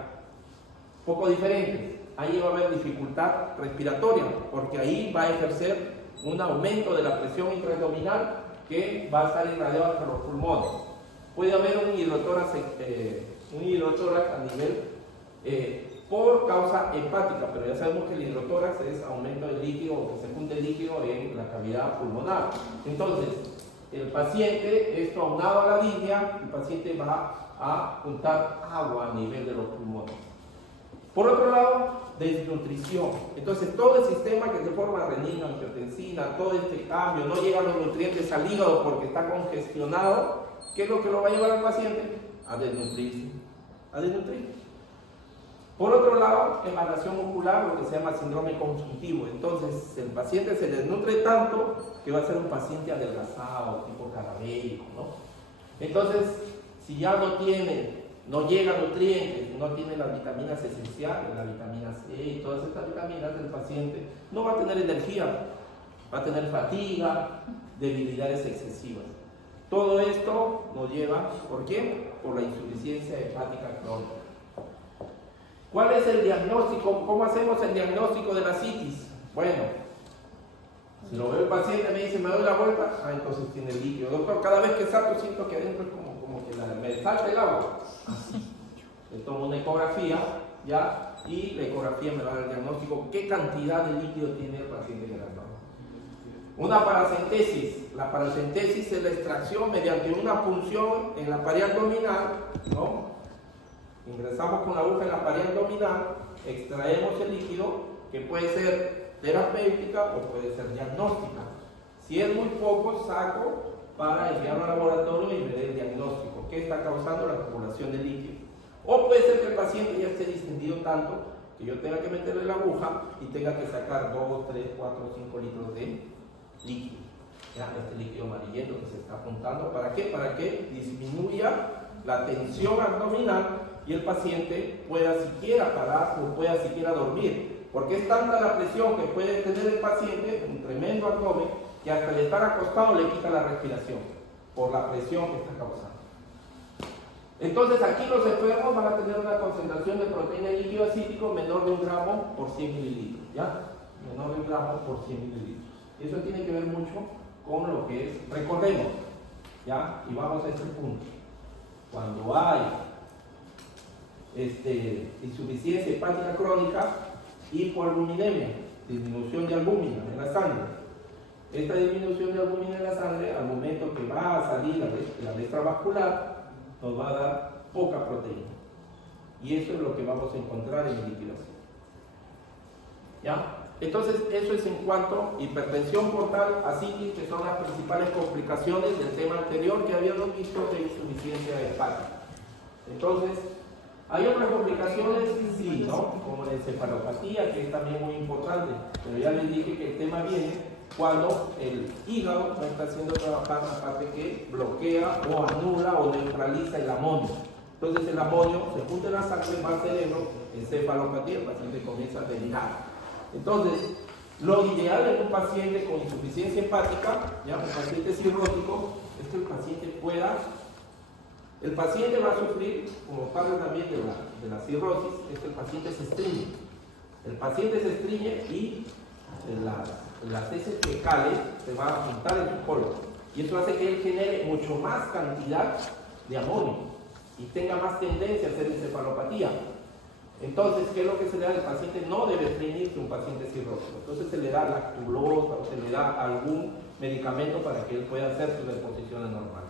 poco diferentes. Ahí va a haber dificultad respiratoria, porque ahí va a ejercer un aumento de la presión intraabdominal que va a estar irradiado hasta los pulmones. Puede haber un hidrotórax a nivel por causa hepática, pero ya sabemos que el hidrotórax es aumento de líquido o que se junte líquido en la cavidad pulmonar. Entonces, el paciente, esto aunado a la disnea, el paciente va a juntar agua a nivel de los pulmones. Por otro lado, desnutrición. Entonces, todo el sistema que se forma renina, angiotensina, todo este cambio, no llegan los nutrientes al hígado porque está congestionado. ¿Qué es lo que lo va a llevar al paciente? A desnutrirse. A desnutrir. Por otro lado, emanación muscular, lo que se llama síndrome conjuntivo. Entonces, el paciente se desnutre tanto que va a ser un paciente adelgazado, tipo cadavérico, ¿no? Entonces, si ya no llega nutrientes, no tiene las vitaminas esenciales, la vitamina C y todas estas vitaminas, el paciente no va a tener energía, va a tener fatiga, debilidades excesivas. Todo esto nos lleva, ¿por qué? Por la insuficiencia hepática crónica. ¿Cuál es el diagnóstico? ¿Cómo hacemos el diagnóstico de la citis? Bueno, si lo veo el paciente me dice, me doy la vuelta, entonces tiene líquido. Doctor, cada vez que salgo siento que adentro es como que me salta el agua. Así. Le tomo una ecografía, ¿ya? Y la ecografía me va a dar el diagnóstico, qué cantidad de líquido tiene el paciente en el abdomen. Una paracentesis. La paracentesis es la extracción mediante una punción en la pared abdominal, ¿no? Ingresamos con la aguja en la pared abdominal, extraemos el líquido, que puede ser terapéutica o puede ser diagnóstica. Si es muy poco, saco para enviarlo al laboratorio y ver el diagnóstico, qué está causando la acumulación de líquido. O puede ser que el paciente ya esté distendido tanto que yo tenga que meterle la aguja y tenga que sacar 2, 3, 4, 5 litros de líquido. Ya, este líquido amarillento que se está apuntando, ¿para qué? Para que disminuya la tensión abdominal y el paciente pueda siquiera parar o pueda siquiera dormir, porque es tanta la presión que puede tener el paciente, un tremendo abdomen, que hasta el estar acostado le quita la respiración por la presión que está causando. Entonces aquí los enfermos van a tener una concentración de proteína y líquido acítico menor de 1 gramo por 100 mililitros, ¿ya? Menor de 1 gramo por 100 mililitros. Eso tiene que ver mucho con lo que es, recordemos, ¿ya? Y vamos a este punto. Cuando hay insuficiencia hepática crónica, hipoalbuminemia, disminución de albúmina en la sangre. Esta disminución de albúmina en la sangre, al momento que va a salir la extravascular, nos va a dar poca proteína. Y eso es lo que vamos a encontrar en la liquidación. ¿Ya? Entonces, eso es en cuanto a hipertensión portal, asitis, que son las principales complicaciones del tema anterior que habíamos visto de insuficiencia hepática. Entonces, ¿hay otras complicaciones? Sí, ¿no? Como la encefalopatía, que es también muy importante. Pero ya les dije que el tema viene cuando el hígado no está haciendo trabajar la parte que bloquea o anula o neutraliza el amonio. Entonces el amonio se junta en la sangre, va al cerebro, encefalopatía, el paciente comienza a delirar. Entonces, lo ideal en un paciente con insuficiencia hepática, ya un paciente cirrótico, es que el paciente pueda. El paciente va a sufrir, como parte también de la cirrosis, es que el paciente se estreñe. El paciente se estreñe y las heces fecales se van a juntar en su colon. Y eso hace que él genere mucho más cantidad de amonio y tenga más tendencia a hacer encefalopatía. Entonces, ¿qué es lo que se le da al paciente? No debe estreñirse un paciente cirrótico. Entonces se le da lactulosa o se le da algún medicamento para que él pueda hacer sus deposiciones normales.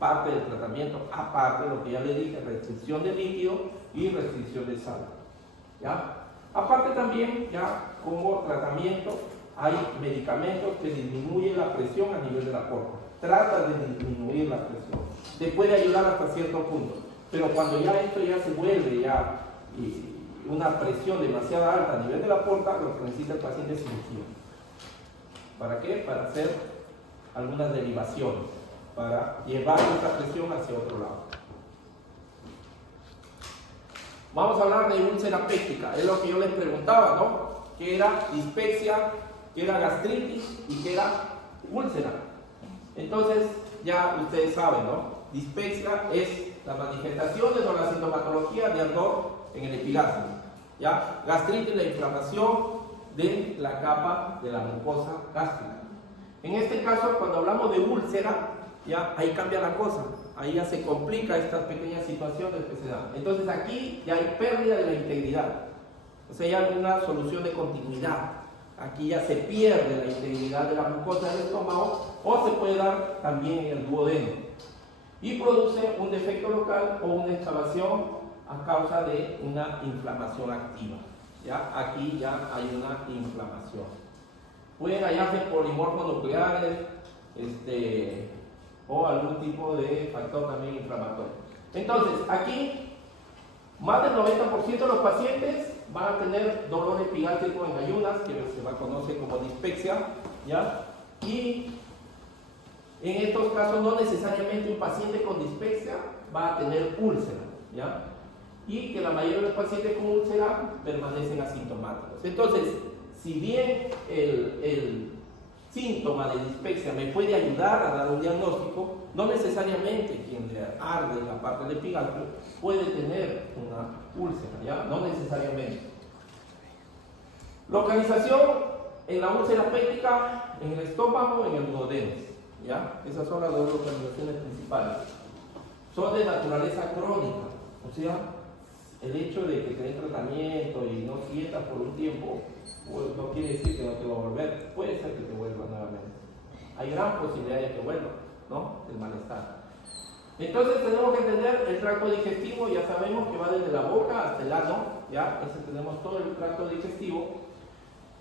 Parte del tratamiento, aparte de lo que ya le dije, restricción de líquido y restricción de sal. ¿Ya? Aparte también, ya como tratamiento, hay medicamentos que disminuyen la presión a nivel de la porta. Trata de disminuir la presión. Te puede ayudar hasta cierto punto. Pero cuando ya esto ya se vuelve ya una presión demasiado alta a nivel de la porta, lo que necesita el paciente es cirugía. ¿Para qué? Para hacer algunas derivaciones, para llevar esa presión hacia otro lado. Vamos a hablar de úlcera péptica, es lo que yo les preguntaba, ¿no? ¿Qué era dispepsia, qué era gastritis y qué era úlcera? Entonces, ya ustedes saben, ¿no? Dispepsia es las manifestaciones o la sintomatología de ardor en el epigastrio, ¿ya? Gastritis, la inflamación de la capa de la mucosa gástrica. En este caso, cuando hablamos de úlcera, ya ahí cambia la cosa, ahí ya se complica estas pequeñas situaciones que se dan. Entonces aquí ya hay pérdida de la integridad, o sea, ya hay una solución de continuidad. Aquí ya se pierde la integridad de la mucosa del estómago o se puede dar también en el duodeno y produce un defecto local o una excavación a causa de una inflamación activa. ¿Ya? Aquí ya hay una inflamación. Pueden hallarse polimorfos nucleares o algún tipo de factor también inflamatorio. Entonces, aquí más del 90% de los pacientes van a tener dolor epigástrico en ayunas, que se va a conocer como dispepsia, ¿ya? Y en estos casos no necesariamente un paciente con dispepsia va a tener úlcera, ¿ya? Y que la mayoría de los pacientes con úlcera permanecen asintomáticos. Entonces, si bien el síntoma de dispepsia me puede ayudar a dar un diagnóstico, no necesariamente quien le arde la parte del epigastrio puede tener una úlcera, ¿ya? No necesariamente. Localización en la úlcera péptica, en el estómago, en el duodeno, ¿ya? Esas son las dos localizaciones principales. Son de naturaleza crónica, o sea, el hecho de que te den tratamiento y no sientas por un tiempo, pues no quiere decir que no te va a volver. Puede ser que te vuelva nuevamente. Hay gran posibilidad de que vuelva, ¿no? El malestar. Entonces tenemos que entender el tracto digestivo, ya sabemos que va desde la boca hasta el ano, ¿ya? Ese tenemos todo el tracto digestivo.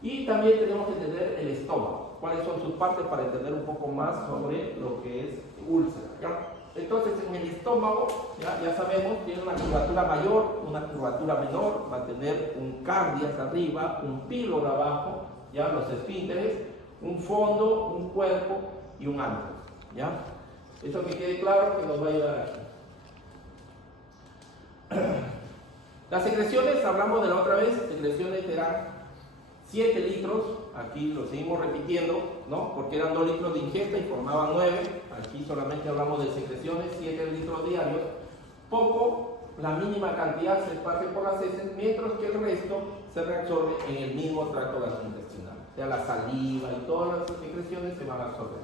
Y también tenemos que entender el estómago, cuáles son sus partes para entender un poco más sobre lo que es úlcera, ¿ya? Entonces en el estómago, ya sabemos, tiene una curvatura mayor, una curvatura menor, va a tener un cardias arriba, un píloro abajo, ya los esfínteres, un fondo, un cuerpo y un ano, ¿ya? Eso que quede claro que nos va a ayudar aquí. Las secreciones, hablamos de la otra vez, secreciones eran 7 litros, aquí lo seguimos repitiendo, ¿no? Porque eran 2 litros de ingesta y formaban 9, aquí solamente hablamos de secreciones, 7 litros diarios, poco, la mínima cantidad se esparce por las heces, mientras que el resto se reabsorbe en el mismo tracto gastrointestinal, o sea, la saliva y todas las secreciones se van a absorber.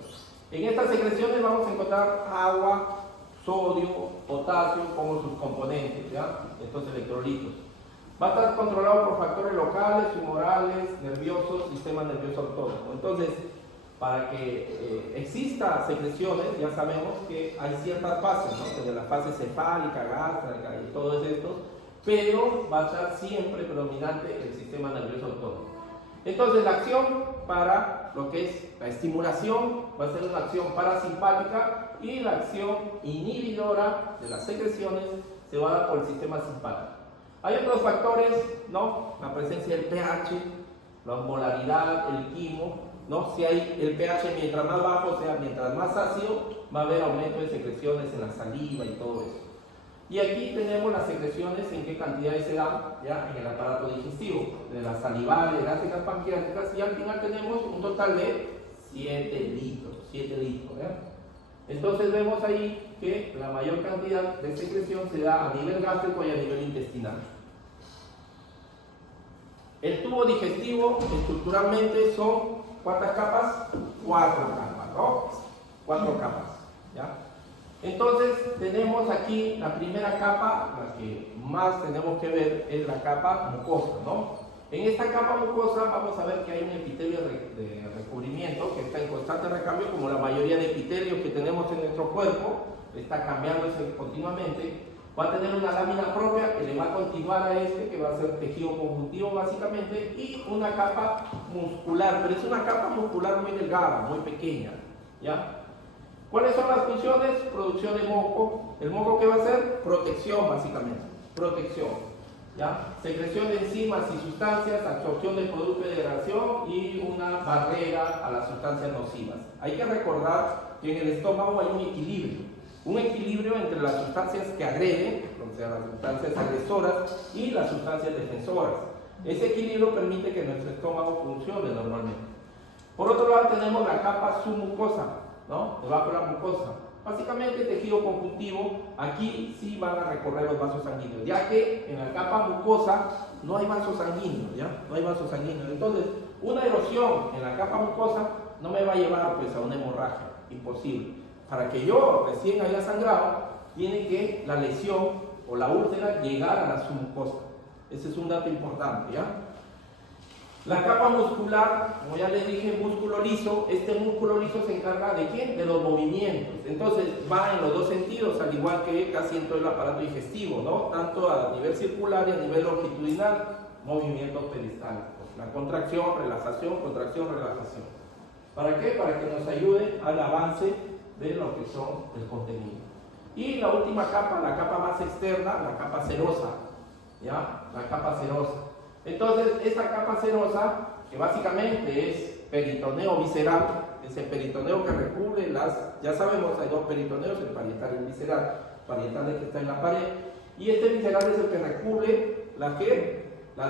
En estas secreciones vamos a encontrar agua, sodio, potasio como sus componentes, ¿ya? Estos electrolitos. Va a estar controlado por factores locales, humorales, nerviosos, sistema nervioso autónomo. Entonces, para que exista secreciones, ya sabemos que hay ciertas fases, ¿no? Desde la fase cefálica, gástrica y todos estos, pero va a estar siempre predominante el sistema nervioso autónomo. Entonces la acción para lo que es la estimulación va a ser una acción parasimpática y la acción inhibidora de las secreciones se va a dar por el sistema simpático. Hay otros factores, ¿no? La presencia del pH, la osmolaridad, el quimo, ¿no? Si hay el pH mientras más bajo, o sea, mientras más ácido, va a haber aumento de secreciones en la saliva y todo eso. Y aquí tenemos las secreciones en qué cantidades se dan ya en el aparato digestivo, de las salivales, gástricas, pancreáticas, y al final tenemos un total de 7 litros, ¿ya? Entonces vemos ahí que la mayor cantidad de secreción se da a nivel gástrico y a nivel intestinal. El tubo digestivo estructuralmente son, ¿cuántas capas? 4 capas, ¿no? 4 capas, ¿ya? Entonces tenemos aquí la primera capa, la que más tenemos que ver es la capa mucosa, ¿no? En esta capa mucosa vamos a ver que hay un epitelio de recubrimiento que está en constante recambio, como la mayoría de epitelios que tenemos en nuestro cuerpo, está cambiándose continuamente. Va a tener una lámina propia que le va a continuar a este, que va a ser tejido conjuntivo básicamente, y una capa muscular, pero es una capa muscular muy delgada, muy pequeña, ¿ya? ¿Cuáles son las funciones? Producción de moco. ¿El moco qué va a hacer? Protección, básicamente. Protección. ¿Ya? Secreción de enzimas y sustancias, absorción del producto de degradación y una barrera a las sustancias nocivas. Hay que recordar que en el estómago hay un equilibrio. Un equilibrio entre las sustancias que agreden, o sea, las sustancias agresoras y las sustancias defensoras. Ese equilibrio permite que nuestro estómago funcione normalmente. Por otro lado tenemos la capa submucosa, ¿no? Debajo de la mucosa. Básicamente tejido conjuntivo, aquí sí van a recorrer los vasos sanguíneos, ya que en la capa mucosa no hay vasos sanguíneos, ¿ya? No hay vasos sanguíneos. Entonces, una erosión en la capa mucosa no me va a llevar pues a una hemorragia, imposible. Para que yo recién haya sangrado, tiene que la lesión o la úlcera llegar a la submucosa. Ese es un dato importante, ¿ya? La capa muscular, como ya les dije, músculo liso. Este músculo liso se encarga de ¿qué? De los movimientos. Entonces va en los dos sentidos, al igual que casi en todo el aparato digestivo, ¿no? Tanto a nivel circular y a nivel longitudinal, movimientos peristálticos. La contracción, relajación, contracción, relajación. ¿Para qué? Para que nos ayude al avance de lo que son el contenido. Y la última capa, la capa más externa, la capa serosa, ¿ya? La capa serosa. Entonces, esta capa serosa, que básicamente es peritoneo visceral, es el peritoneo que recubre ya sabemos, hay dos peritoneos, el parietal y el visceral. El parietal es el que está en la pared, y este visceral es el que recubre las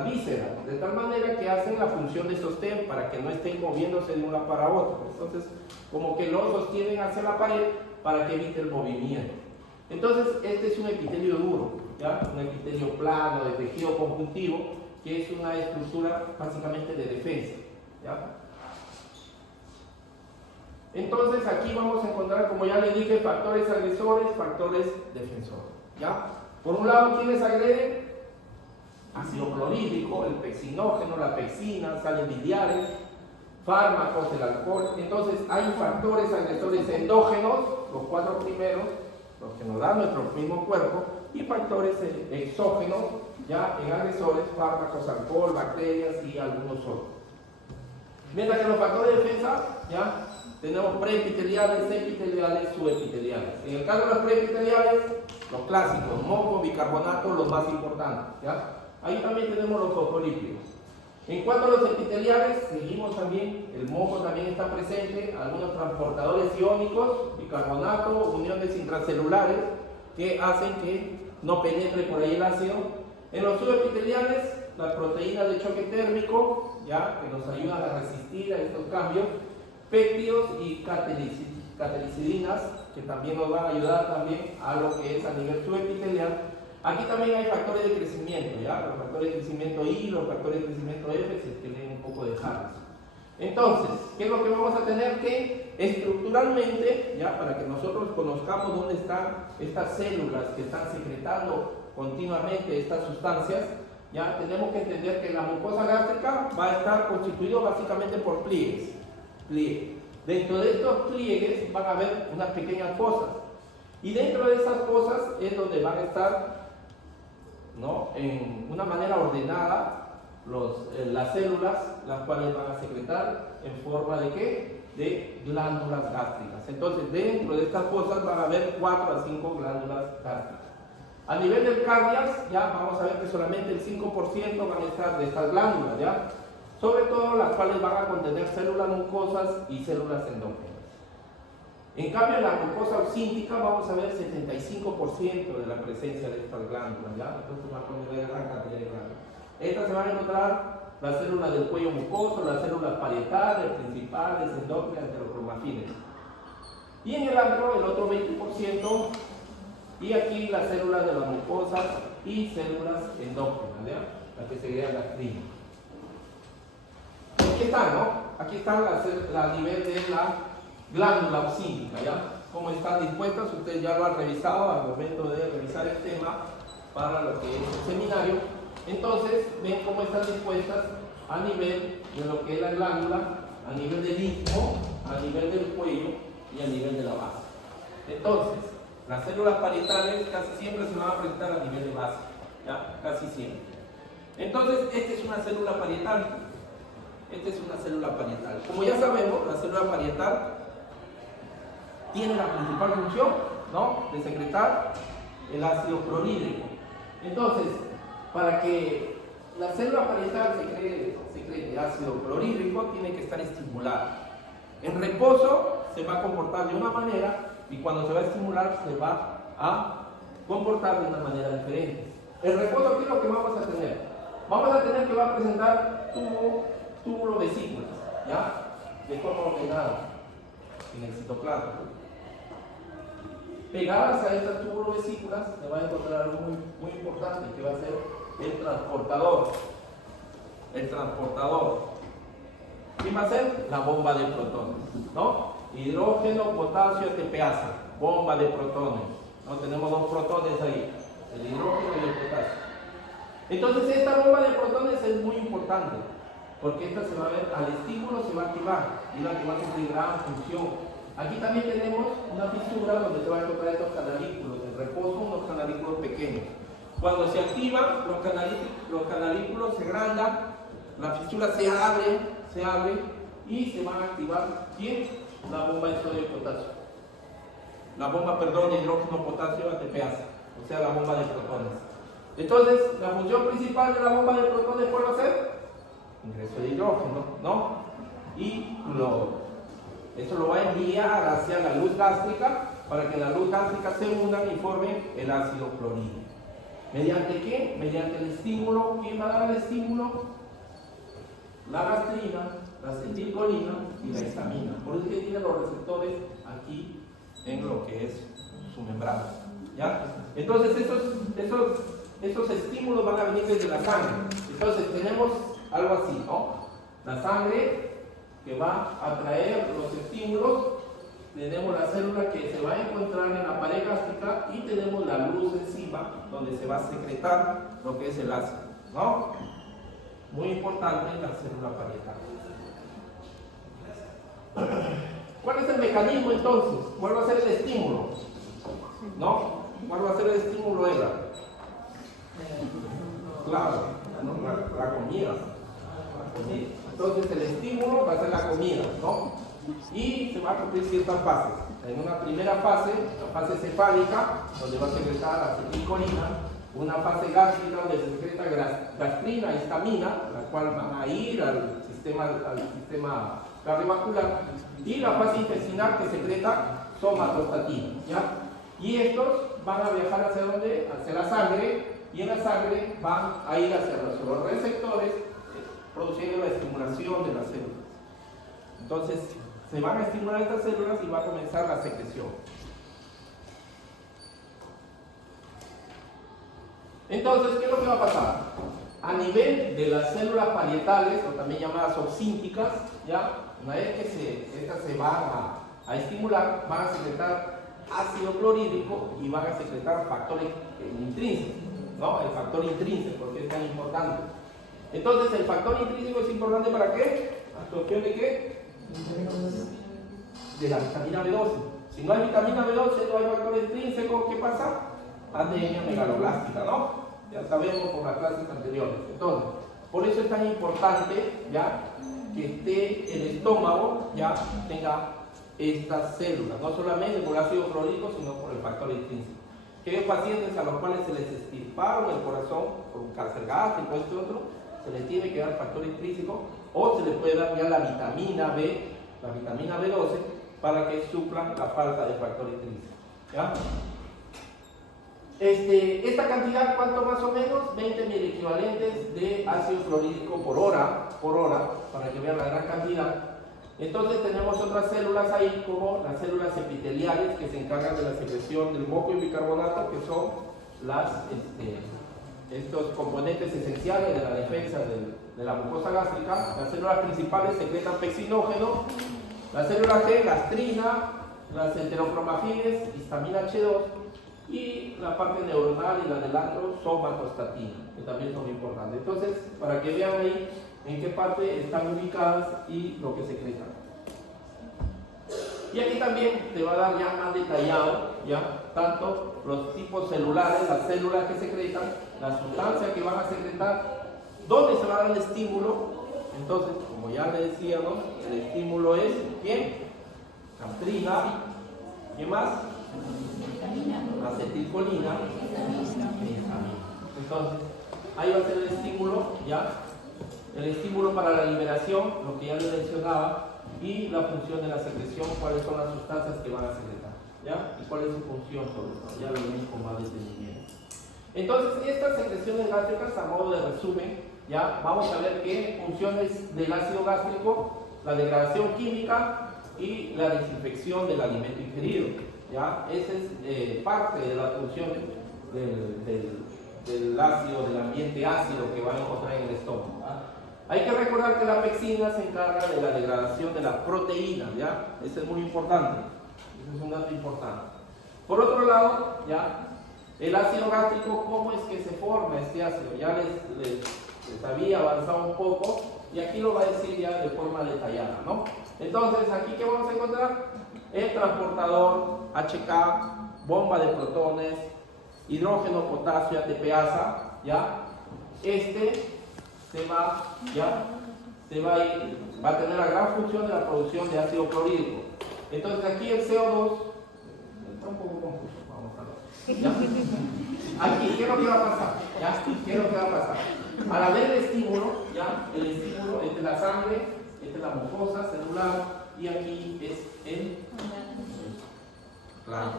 vísceras, de tal manera que hacen la función de sostén para que no estén moviéndose de una para otra. Entonces, como que lo sostienen hacia la pared para que evite el movimiento. Entonces, este es un epitelio duro, ¿ya? Un epitelio plano, de tejido conjuntivo, que es una estructura básicamente de defensa, ¿ya? Entonces aquí vamos a encontrar, como ya les dije, factores agresores, factores defensores, ¿ya? Por un lado, ¿quiénes agreden? Ácido clorhídrico, el pexinógeno, la pexina, sales biliares, fármacos, el alcohol. Entonces hay factores agresores endógenos, los 4 primeros, los que nos da nuestro mismo cuerpo, y factores exógenos, ya en agresores, fármacos, alcohol, bacterias y algunos otros. Mientras que los factores de defensa, ya tenemos preepiteliales, epiteliales, subepiteliales. En el caso de los preepiteliales, los clásicos, moco, bicarbonato, los más importantes, ¿ya? Ahí también tenemos los fosfolípidos. En cuanto a los epiteliales, seguimos también, el moco también está presente, algunos transportadores iónicos, bicarbonato, uniones intracelulares que hacen que no penetre por ahí el ácido. En los subepiteliales, las proteínas de choque térmico, ya, que nos ayudan a resistir a estos cambios, péptidos y catelicidinas, que también nos van a ayudar también a lo que es a nivel subepitelial. Aquí también hay factores de crecimiento, ¿ya? Los factores de crecimiento I, los factores de crecimiento F, si es que leen un poco de Harris. Entonces, ¿qué es lo que vamos a tener? Que estructuralmente, ya, para que nosotros conozcamos dónde están estas células que están secretando continuamente estas sustancias, ya tenemos que entender que la mucosa gástrica va a estar constituido básicamente por pliegues. Dentro de estos pliegues van a haber unas pequeñas fosas, y dentro de esas fosas es donde van a estar, ¿no?, en una manera ordenada las células, las cuales van a secretar en forma de ¿qué? De glándulas gástricas. Entonces, dentro de estas cosas van a haber 4 a 5 glándulas gástricas. A nivel del cardias, ya vamos a ver que solamente el 5% van a estar de estas glándulas, ¿ya? Sobre todo las cuales van a contener células mucosas y células endógenas. En cambio, en la glucosa oxíntica vamos a ver 75% de la presencia de estas glándulas, ¿ya? Entonces va a poner gran cantidad de glándulas. Estas se van a encontrar las células del cuello mucoso, las células parietales, principales, endógenas, enterocromafines. Y en el otro 20%, y aquí las células de las mucosas y células endógenas, ¿ya? Las que segregan gastrina. Aquí están, ¿no? Aquí están a nivel de la glándula oxíntica, ¿ya? Cómo están dispuestas, ustedes ya lo han revisado al momento de revisar el tema para lo que es el seminario. Entonces, ven cómo están dispuestas a nivel de lo que es la glándula, a nivel del istmo, a nivel del cuello y a nivel de la base. Entonces, las células parietales casi siempre se van a presentar a nivel de base, ¿ya? Casi siempre. Entonces, esta es una célula parietal. Esta es una célula parietal. Como ya sabemos, la célula parietal tiene la principal función, ¿no?, de secretar el ácido clorhídrico. Entonces, para que la célula parietal secrete ácido clorhídrico, tiene que estar estimulada. En reposo se va a comportar de una manera y cuando se va a estimular se va a comportar de una manera diferente. En reposo, ¿qué es lo que vamos a tener? Vamos a tener que va a presentar túbulo vesículas, ¿ya? De forma ordenada en el citoplasma. Pegadas a estas túbulo vesículas se va a encontrar algo muy importante, que va a ser el transportador. El transportador. ¿Qué va a ser? La bomba de protones, ¿no? Hidrógeno, potasio, ATPasa, bomba de protones, ¿no? Tenemos 2 protones ahí, el hidrógeno y el potasio. Entonces esta bomba de protones es muy importante, porque esta se va a ver, al estímulo se va a activar, y la que va a cumplir gran función. Aquí también tenemos una fisura donde se van a encontrar estos canalículos, en reposo unos canalículos pequeños. Cuando se activan, los canalículos se agrandan, la fisura se abre y se van a activar, ¿quién? La bomba de sodio y potasio. La bomba, perdón, de hidrógeno, potasio, ATPasa, o sea, la bomba de protones. Entonces, la función principal de la bomba de protones, ¿cuál va a ser? Ingreso de hidrógeno, ¿no? Y esto lo va a enviar hacia la luz gástrica para que en la luz gástrica se unan y formen el ácido clorhídrico. ¿Mediante qué? Mediante el estímulo. ¿Quién va a dar el estímulo? La gastrina, la acetilcolina y la histamina. Por eso que tiene los receptores aquí en lo que es su membrana, ¿ya? Entonces estos estímulos van a venir desde la sangre. Entonces tenemos algo así, ¿no? La sangre que va a traer los estímulos, tenemos la célula que se va a encontrar en la pared gástrica y tenemos la luz encima donde se va a secretar lo que es el ácido, ¿no? Muy importante la célula parietal. ¿Cuál es el mecanismo entonces? ¿Cuál va a ser el estímulo? ¿No? ¿Cuál va a ser el estímulo, Eva? Claro, ¿no? La comida. Entonces el estímulo va a ser la comida, ¿no? Y se va a cumplir ciertas fases. En una primera fase, la fase cefálica, donde va a secretar acetilcolina, una fase gástrica donde se secreta gastrina, histamina, la cual van a ir al sistema cardiovascular, y la fase intestinal que secreta somatostatina, ¿ya? Y estos van a viajar hacia dónde? Hacia la sangre, y en la sangre van a ir hacia los receptores, produciendo la estimulación de las células. Entonces, se van a estimular estas células y va a comenzar la secreción. Entonces, ¿qué es lo que va a pasar? A nivel de las células parietales, o también llamadas oxínticas, ¿ya? Una vez que estas se van a estimular, van a secretar ácido clorhídrico y van a secretar factores intrínsecos, ¿no? El factor intrínseco, porque es tan importante. Entonces, el factor intrínseco es importante ¿para qué? ¿Absorción de qué? De la vitamina B12. Si no hay vitamina B12, no hay factor intrínseco, ¿qué pasa? Anemia megaloblástica, ¿no? Ya sabemos por las clases anteriores. Entonces, Por eso es tan importante, ¿ya?, que esté el estómago, ya tenga estas células, no solamente por el ácido clorhídrico, sino por el factor intrínseco. Que hay pacientes a los cuales se les extirparon el corazón por un cáncer gástrico, este otro, se les tiene que dar factor intrínseco o se les puede dar ya la vitamina B, la vitamina B12, para que suplan la falta de factor intrínseco, ¿ya? Esta cantidad, ¿cuánto más o menos? 20 miliequivalentes de ácido clorhídrico por hora, para que vean la gran cantidad. Entonces tenemos otras células ahí, como las células epiteliales, que se encargan de la secreción del moco y bicarbonato, que son estos componentes esenciales de la defensa de la mucosa gástrica. Las células principales secretan pexinógeno, la célula G, gastrina, las enterocromafines, histamina H2, y la parte neuronal y la del antro, somatostatina, que también son importantes. Entonces, para que vean ahí en qué parte están ubicadas y lo que secretan. Y aquí también te va a dar ya más detallado, ya, tanto los tipos celulares, las células que secretan, la sustancia que van a secretar, dónde se va a dar el estímulo. Entonces, como ya le decíamos, el estímulo es, ¿quién? Gastrina, ¿qué más? Acetilcolina, entonces ahí va a ser el estímulo, ya, el estímulo para la liberación, lo que ya les mencionaba, y la función de la secreción, cuáles son las sustancias que van a secretar, ya, y cuál es su función sobre todo, ya lo vemos con más detenimiento. Entonces, estas secreciones gástricas, a modo de resumen, ya, vamos a ver qué funciones del ácido gástrico: la degradación química y la desinfección del alimento ingerido. ¿Ya? Esa es parte de las funciones del ácido, del ambiente ácido que va a encontrar en el estómago. ¿Ya? Hay que recordar que la pexina se encarga de la degradación de la proteína, ¿ya? Eso es muy importante, eso es un dato importante. Por otro lado, ¿ya?, el ácido gástrico, ¿cómo es que se forma este ácido? Ya les había avanzado un poco y aquí lo va a decir ya de forma detallada, ¿no? Entonces, aquí, ¿qué vamos a encontrar? El transportador HK, bomba de protones, hidrógeno, potasio, ATPasa, ¿ya? Se va a ir, va a tener la gran función de la producción de ácido clorhídrico. Entonces aquí el CO2, está un poco confuso, vamos a ver, ¿ya? Aquí, ¿qué es lo que va a pasar? ¿Ya? ¿Qué es lo que va a pasar? Al haber el estímulo, ¿ya? El estímulo es de la sangre, es la mucosa celular, y aquí es el claro.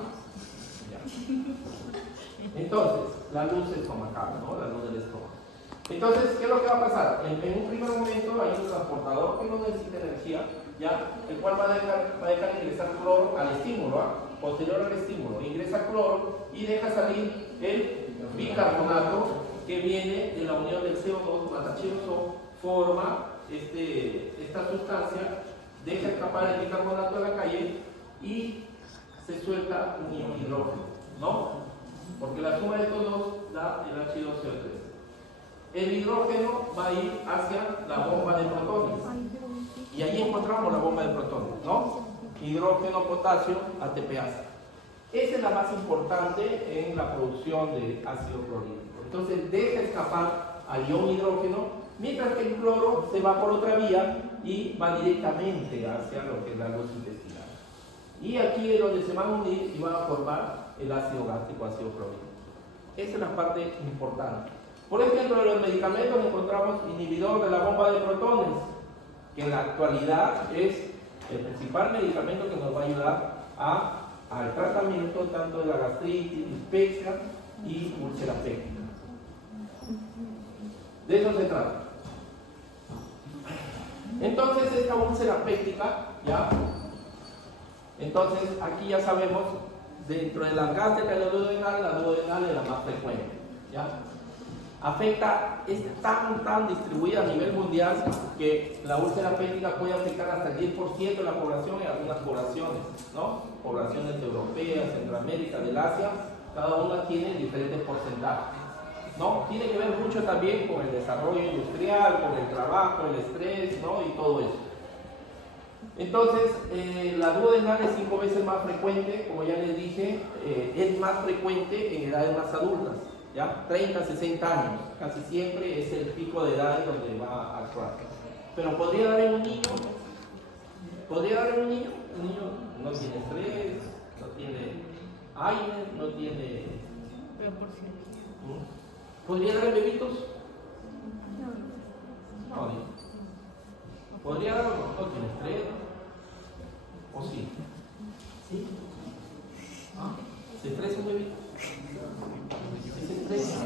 Entonces, la luz estomacal, ¿no? La luz del estómago. Entonces, ¿qué es lo que va a pasar? En un primer momento hay un transportador que no necesita energía, ¿ya?, el cual va a dejar ingresar cloro al estímulo, ¿ah? Posterior al estímulo, ingresa cloro y deja salir el bicarbonato que viene de la unión del CO2 más H2O, forma esta sustancia, deja escapar el bicarbonato a la calle y se suelta un hidrógeno, ¿no? Porque la suma de estos dos da el H2CO3. El hidrógeno va a ir hacia la bomba de protones y ahí encontramos la bomba de protones, ¿no? Hidrógeno, potasio, ATPasa. Esa es la más importante en la producción de ácido clorhídrico. Entonces deja escapar al ion hidrógeno, mientras que el cloro se va por otra vía y va directamente hacia lo que es la luz intestinal. Y aquí es donde se van a unir y van a formar el ácido gástrico, ácido clorhídrico. Esa es la parte importante. Por ejemplo, en los medicamentos encontramos inhibidor de la bomba de protones, que en la actualidad es el principal medicamento que nos va a ayudar al tratamiento tanto de la gastritis, dispepsia y úlcera péptica. De eso se trata. Entonces, esta úlcera péptica, ¿ya? Entonces, aquí ya sabemos, dentro de las gástricas y la duodenal es la más frecuente, ¿ya? Afecta, es tan distribuida a nivel mundial que la úlcera péptica puede afectar hasta el 10% de la población en algunas poblaciones, ¿no? Poblaciones europeas, Centroamérica, del Asia, cada una tiene diferentes porcentajes, ¿no? Tiene que ver mucho también con el desarrollo industrial, con el trabajo, el estrés, ¿no? Y todo eso. Entonces, la duodenal es 5 veces más frecuente, como ya les dije, es más frecuente en edades más adultas. ¿ya? 30, 60 años, casi siempre es el pico de edad donde va a actuar. Pero podría dar en un niño, un niño no tiene estrés, no tiene aire, no tiene... ¿Podría dar en bebitos? No, ¿podría dar no tiene estrés? ¿O sí? ¿Sí? ¿Ah? ¿Se estresa un bebito? ¿Sí se estresa?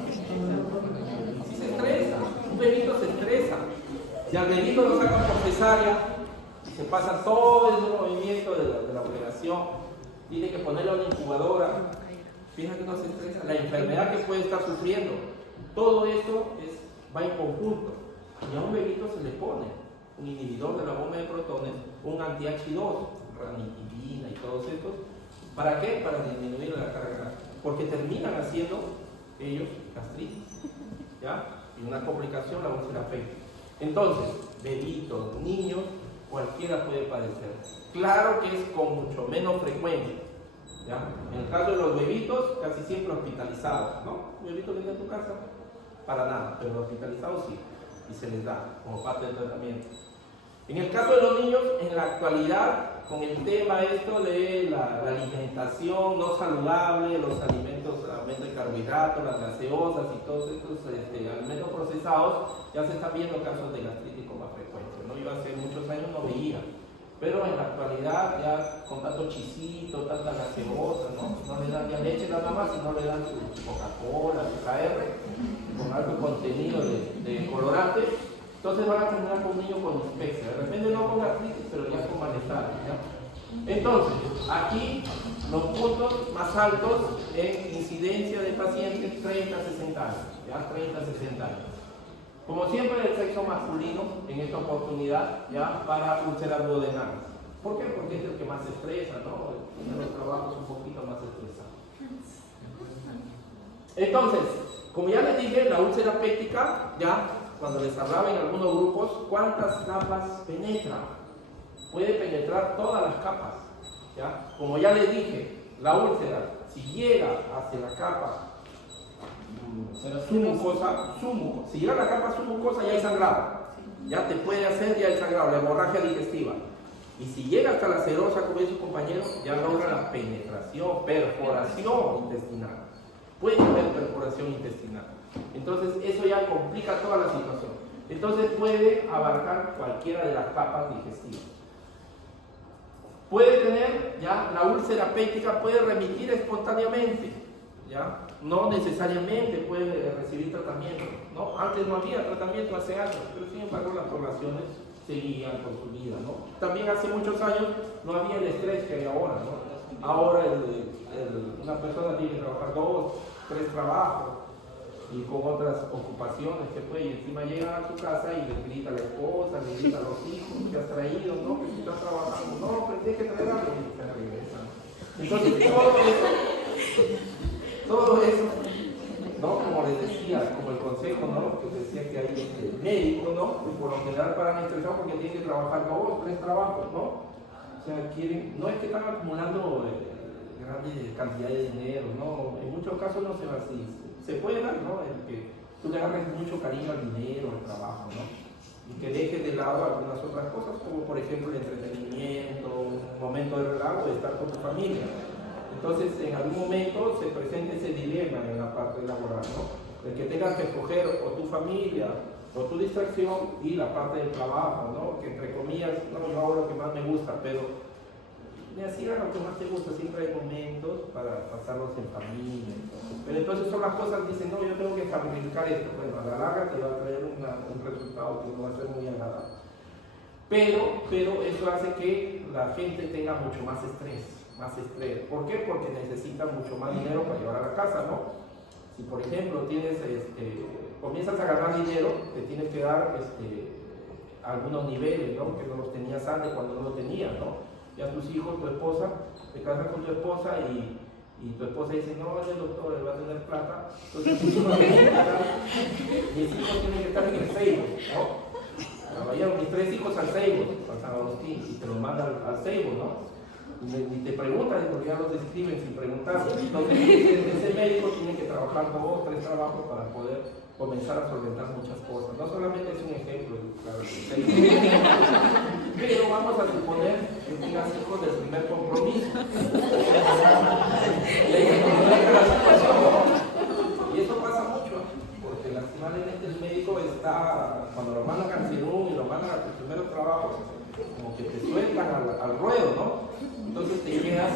¿Sí se estresa? Un bebito se estresa. Si al bebito lo sacan por cesárea y se pasa todo el movimiento de la operación, tiene que ponerlo en la incubadora, fíjate que no se estresa. La enfermedad que puede estar sufriendo, todo esto va en conjunto. Y a un bebito se le pone un inhibidor de la bomba de protones, un anti-H2, ranitidina y todos estos. ¿Para qué? Para disminuir la carga, porque terminan haciendo ellos gastritis, ¿ya? Y una complicación, la úlcera péptica. Entonces, bebitos, niños, cualquiera puede padecer. Claro que es con mucho menos frecuencia, ¿ya? En el caso de los bebitos, casi siempre hospitalizados, ¿no? ¿Un bebito viene a tu casa? Para nada, pero los hospitalizados sí, y se les da como parte del tratamiento. En el caso de los niños, en la actualidad, con el tema esto de la alimentación no saludable, los alimentos, aumento de carbohidratos, las gaseosas y todos estos alimentos procesados, ya se están viendo casos de gastritis con más frecuencia, ¿no? Yo hace muchos años no veía, pero en la actualidad ya con tanto chisito, tanta gaseosa, no le dan ya leche nada más, sino le dan su Coca-Cola, su KR, con alto contenido de colorante. Entonces van a terminar con un niño con dispepsia. De repente no con gastritis, pero ya con malestar, ¿ya? Entonces, aquí los puntos más altos en incidencia de pacientes 30 a 60 años, ¿ya? 30 a 60 años. Como siempre, el sexo masculino en esta oportunidad, ¿ya? Para úlceras duodenales. ¿Por qué? Porque es el que más se estresa, ¿no? Tiene los trabajos un poquito más estresados. Entonces, como ya les dije, la úlcera péptica, ¿ya? Cuando les hablaba en algunos grupos, ¿cuántas capas penetra? Puede penetrar todas las capas, ¿ya? Como ya les dije, la úlcera, si llega hacia la capa submucosa, si llega a la capa submucosa ya hay sangrado, ya te puede hacer ya el sangrado, la hemorragia digestiva. Y si llega hasta la serosa, como dice su compañero, ya logra la penetración, perforación intestinal. Puede haber perforación intestinal. Entonces eso ya complica toda la situación. Entonces puede abarcar cualquiera de las capas digestivas. Puede tener, ya, la úlcera péptica puede remitir espontáneamente, ya, no necesariamente puede recibir tratamiento, ¿no? Antes no había tratamiento hace años, pero sin embargo las poblaciones seguían con su vida, ¿no? También hace muchos años no había el estrés que hay ahora, ¿no? Ahora una persona tiene que trabajar 2, 3 trabajos y con otras ocupaciones que puede, y encima llegan a su casa y les grita a la esposa, les grita a los hijos, que has traído, no, que estás trabajando, no, pero tienes que traer algo y se regresan. Entonces todo eso, ¿no? Como les decía, como el consejo, ¿no? Que decía que hay médicos, ¿no? Que por lo general paran estresados porque tienen que trabajar 2, 3 trabajos, ¿no? O sea, no es que están acumulando grandes cantidades de dinero, ¿no? En muchos casos no se va así. Se puede dar, ¿no? El que tú le agarres mucho cariño al dinero, al trabajo, ¿no? Y que dejes de lado algunas otras cosas, como por ejemplo el entretenimiento, un momento de relajo, de estar con tu familia. Entonces, en algún momento se presenta ese dilema en la parte laboral, ¿no? El que tengas que escoger o tu familia, o tu distracción, y la parte del trabajo, ¿no? Que entre comillas, no, yo hago lo que más me gusta, pero me hacía lo que más te gusta, siempre hay momentos para pasarlos en familia. Pero entonces son las cosas, dicen, no, yo tengo que sacrificar esto. Bueno, a la larga te va a traer un resultado que no va a ser muy agradable. Pero eso hace que la gente tenga mucho más estrés. ¿Por qué? Porque necesita mucho más dinero para llevar a la casa, ¿no? Si por ejemplo tienes, comienzas a ganar dinero, te tienes que dar algunos niveles, ¿no? Que no los tenías antes cuando no lo tenías, ¿no? Ya tus hijos, tu esposa, te casas con tu esposa y tu esposa dice, no, el doctor, él va a tener plata, entonces mis hijos tienen que estar en el Seibo, ¿no? Vayan mis 3 hijos al Seibo, al San Agustín, y te los mandan al Seibo, ¿no? ni te preguntan, porque ya los describen sin preguntar. Entonces, ese médico tiene que trabajar 2 o 3 trabajos para poder comenzar a solventar muchas cosas. No solamente es un ejemplo, claro, pero vamos a suponer que tengas hijos del primer compromiso. Y eso pasa mucho, porque lastimosamente el médico está, cuando lo mandan al cirujano y lo mandan a tus primeros trabajos, como que te sueltan al ruedo, ¿no? Entonces te llegas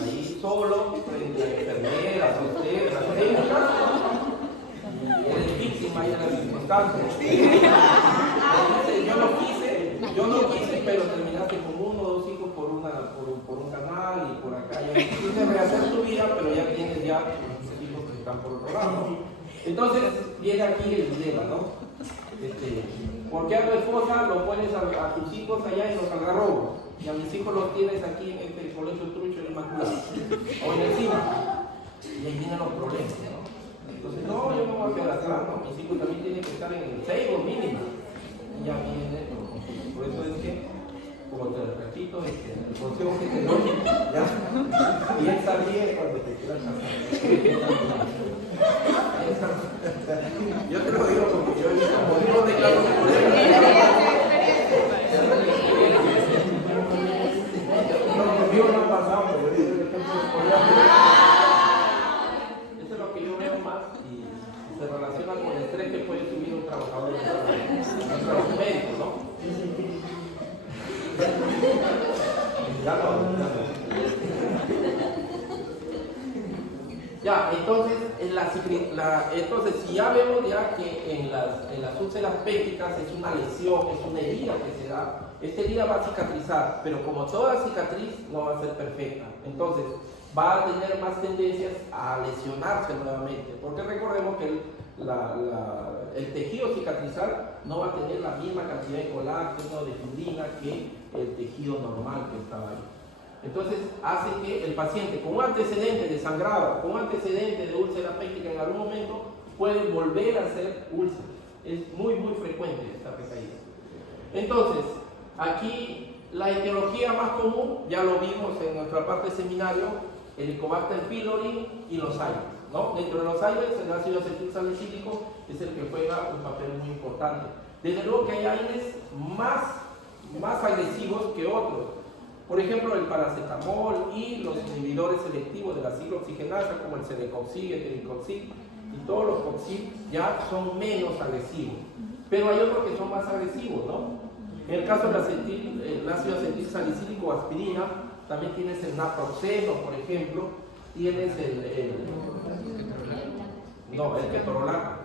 ahí solo, frente a enfermeras, ustedes, las técnicas, y eres víctima de las circunstancias. Yo no quise, pero terminaste con 1 o 2 hijos por un canal y por acá. Ya quisiste rehacer tu vida, pero ya tienes hijos que están por otro lado. Entonces viene aquí el dilema, ¿no? ¿Por qué a tu esposa lo pones a tus hijos allá en los algarrobos? Y a mis hijos los tienes aquí en este colegio trucho en Inmaculada, o en el CIMA. Y ahí vienen los problemas, ¿no? Entonces, no, yo no voy a quedar atrás, ¿no? Mis hijos también tienen que estar en el 6 o mínimo. Y ya viene los conflictos. Por eso es que, como te repito, el consejo que te doy, ya, piensa bien cuando te quieras casar. Yo te lo digo porque yo he visto motivos de casos de conmigo no ha pasado, pero yo digo que eso es lo que yo veo más y se relaciona con el estrés que puede subir un trabajador un médico, ¿no? Ya, entonces, entonces si ya vemos ya que en las úlceras pépticas es una lesión, es una herida que se da, esta herida va a cicatrizar, pero como toda cicatriz no va a ser perfecta, entonces va a tener más tendencias a lesionarse nuevamente, porque recordemos que el tejido cicatrizal no va a tener la misma cantidad de colágeno, de fibrina que el tejido normal que estaba ahí. Entonces hace que el paciente con un antecedente de sangrado, con un antecedente de úlcera péptica en algún momento puede volver a hacer úlcera. Es muy frecuente esta recaída. Entonces, aquí la etiología más común, ya lo vimos en nuestra parte de seminario, el Helicobacter pylori y los AINES, ¿no? Dentro de los AINES, el ácido acetilsalicílico es el que juega un papel muy importante. Desde luego que hay AINES más agresivos que otros. Por ejemplo, el paracetamol y los inhibidores selectivos de la ciclooxigenasa, como el Celecoxib, el Tericoxib y todos los Coxib, ya son menos agresivos. Pero hay otros que son más agresivos, ¿no? En el caso del ácido acetilsalicílico o aspirina, también tienes el naproxeno, por ejemplo, tienes el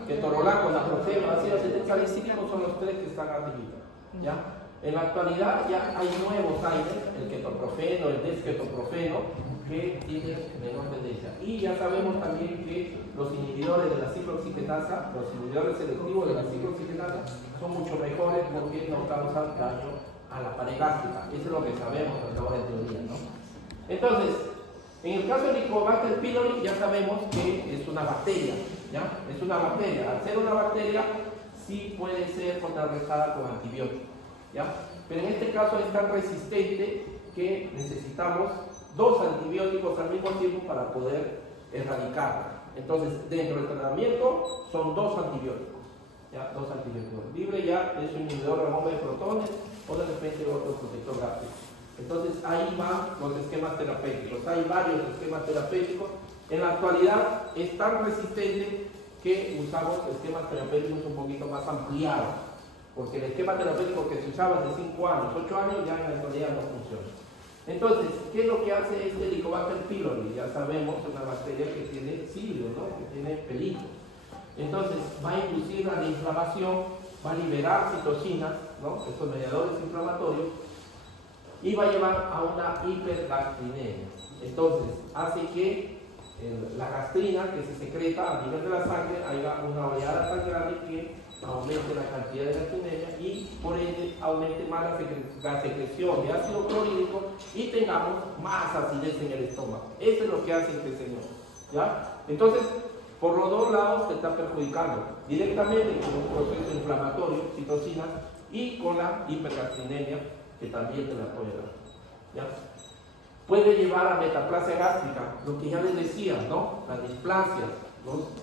ketorolaco, naproxeno, ácido acetilsalicílico son los 3 que están arriba, ¿ya? En la actualidad ya hay nuevos AINES, el ketoprofeno, el desketoprofeno, que tienen menor tendencia. Y ya sabemos también que los inhibidores de la ciclooxigenasa, los inhibidores selectivos de la ciclooxigenasa, son mucho mejores porque no causan daño a la pared gástrica. Eso es lo que sabemos hasta ahora en teoría, ¿no? Entonces, en el caso del Helicobacter pylori ya sabemos que es una bacteria, ¿ya? Es una bacteria. Al ser una bacteria, sí puede ser contrarrestada con antibióticos, ¿ya? Pero en este caso es tan resistente que necesitamos 2 antibióticos al mismo tiempo para poder erradicarla. Entonces, dentro del tratamiento son 2 antibióticos, ¿ya? 2 antibióticos. Libre ya es un inhibidor de bomba de protones o de repente otro protector gástrico. Entonces, ahí van los esquemas terapéuticos. Hay varios esquemas terapéuticos. En la actualidad es tan resistente que usamos esquemas terapéuticos un poquito más ampliados. Porque el esquema terapéutico que se usaba hace 5 años, 8 años, ya en la actualidad no funciona. Entonces, ¿qué es lo que hace este Helicobacter pylori? Ya sabemos, es una bacteria que tiene cilios, ¿no? Que tiene pelitos. Entonces, va a inducir la inflamación, va a liberar citocinas, ¿no? Estos mediadores inflamatorios, y va a llevar a una hipergastrinemia. Entonces, hace que la gastrina que se secreta a nivel de la sangre haya una oleada tan grande que aumente la cantidad de gastrinemia y por ende aumente más la secreción de ácido clorhídrico y tengamos más acidez en el estómago. Eso es lo que hace este señor, ¿ya? Entonces, por los 2 lados te está perjudicando directamente con un proceso inflamatorio, citocinas, y con la hipergastrinemia que también te la puede dar, ¿ya? puede llevar a metaplasia gástrica, lo que ya les decía, ¿no? Las displasias,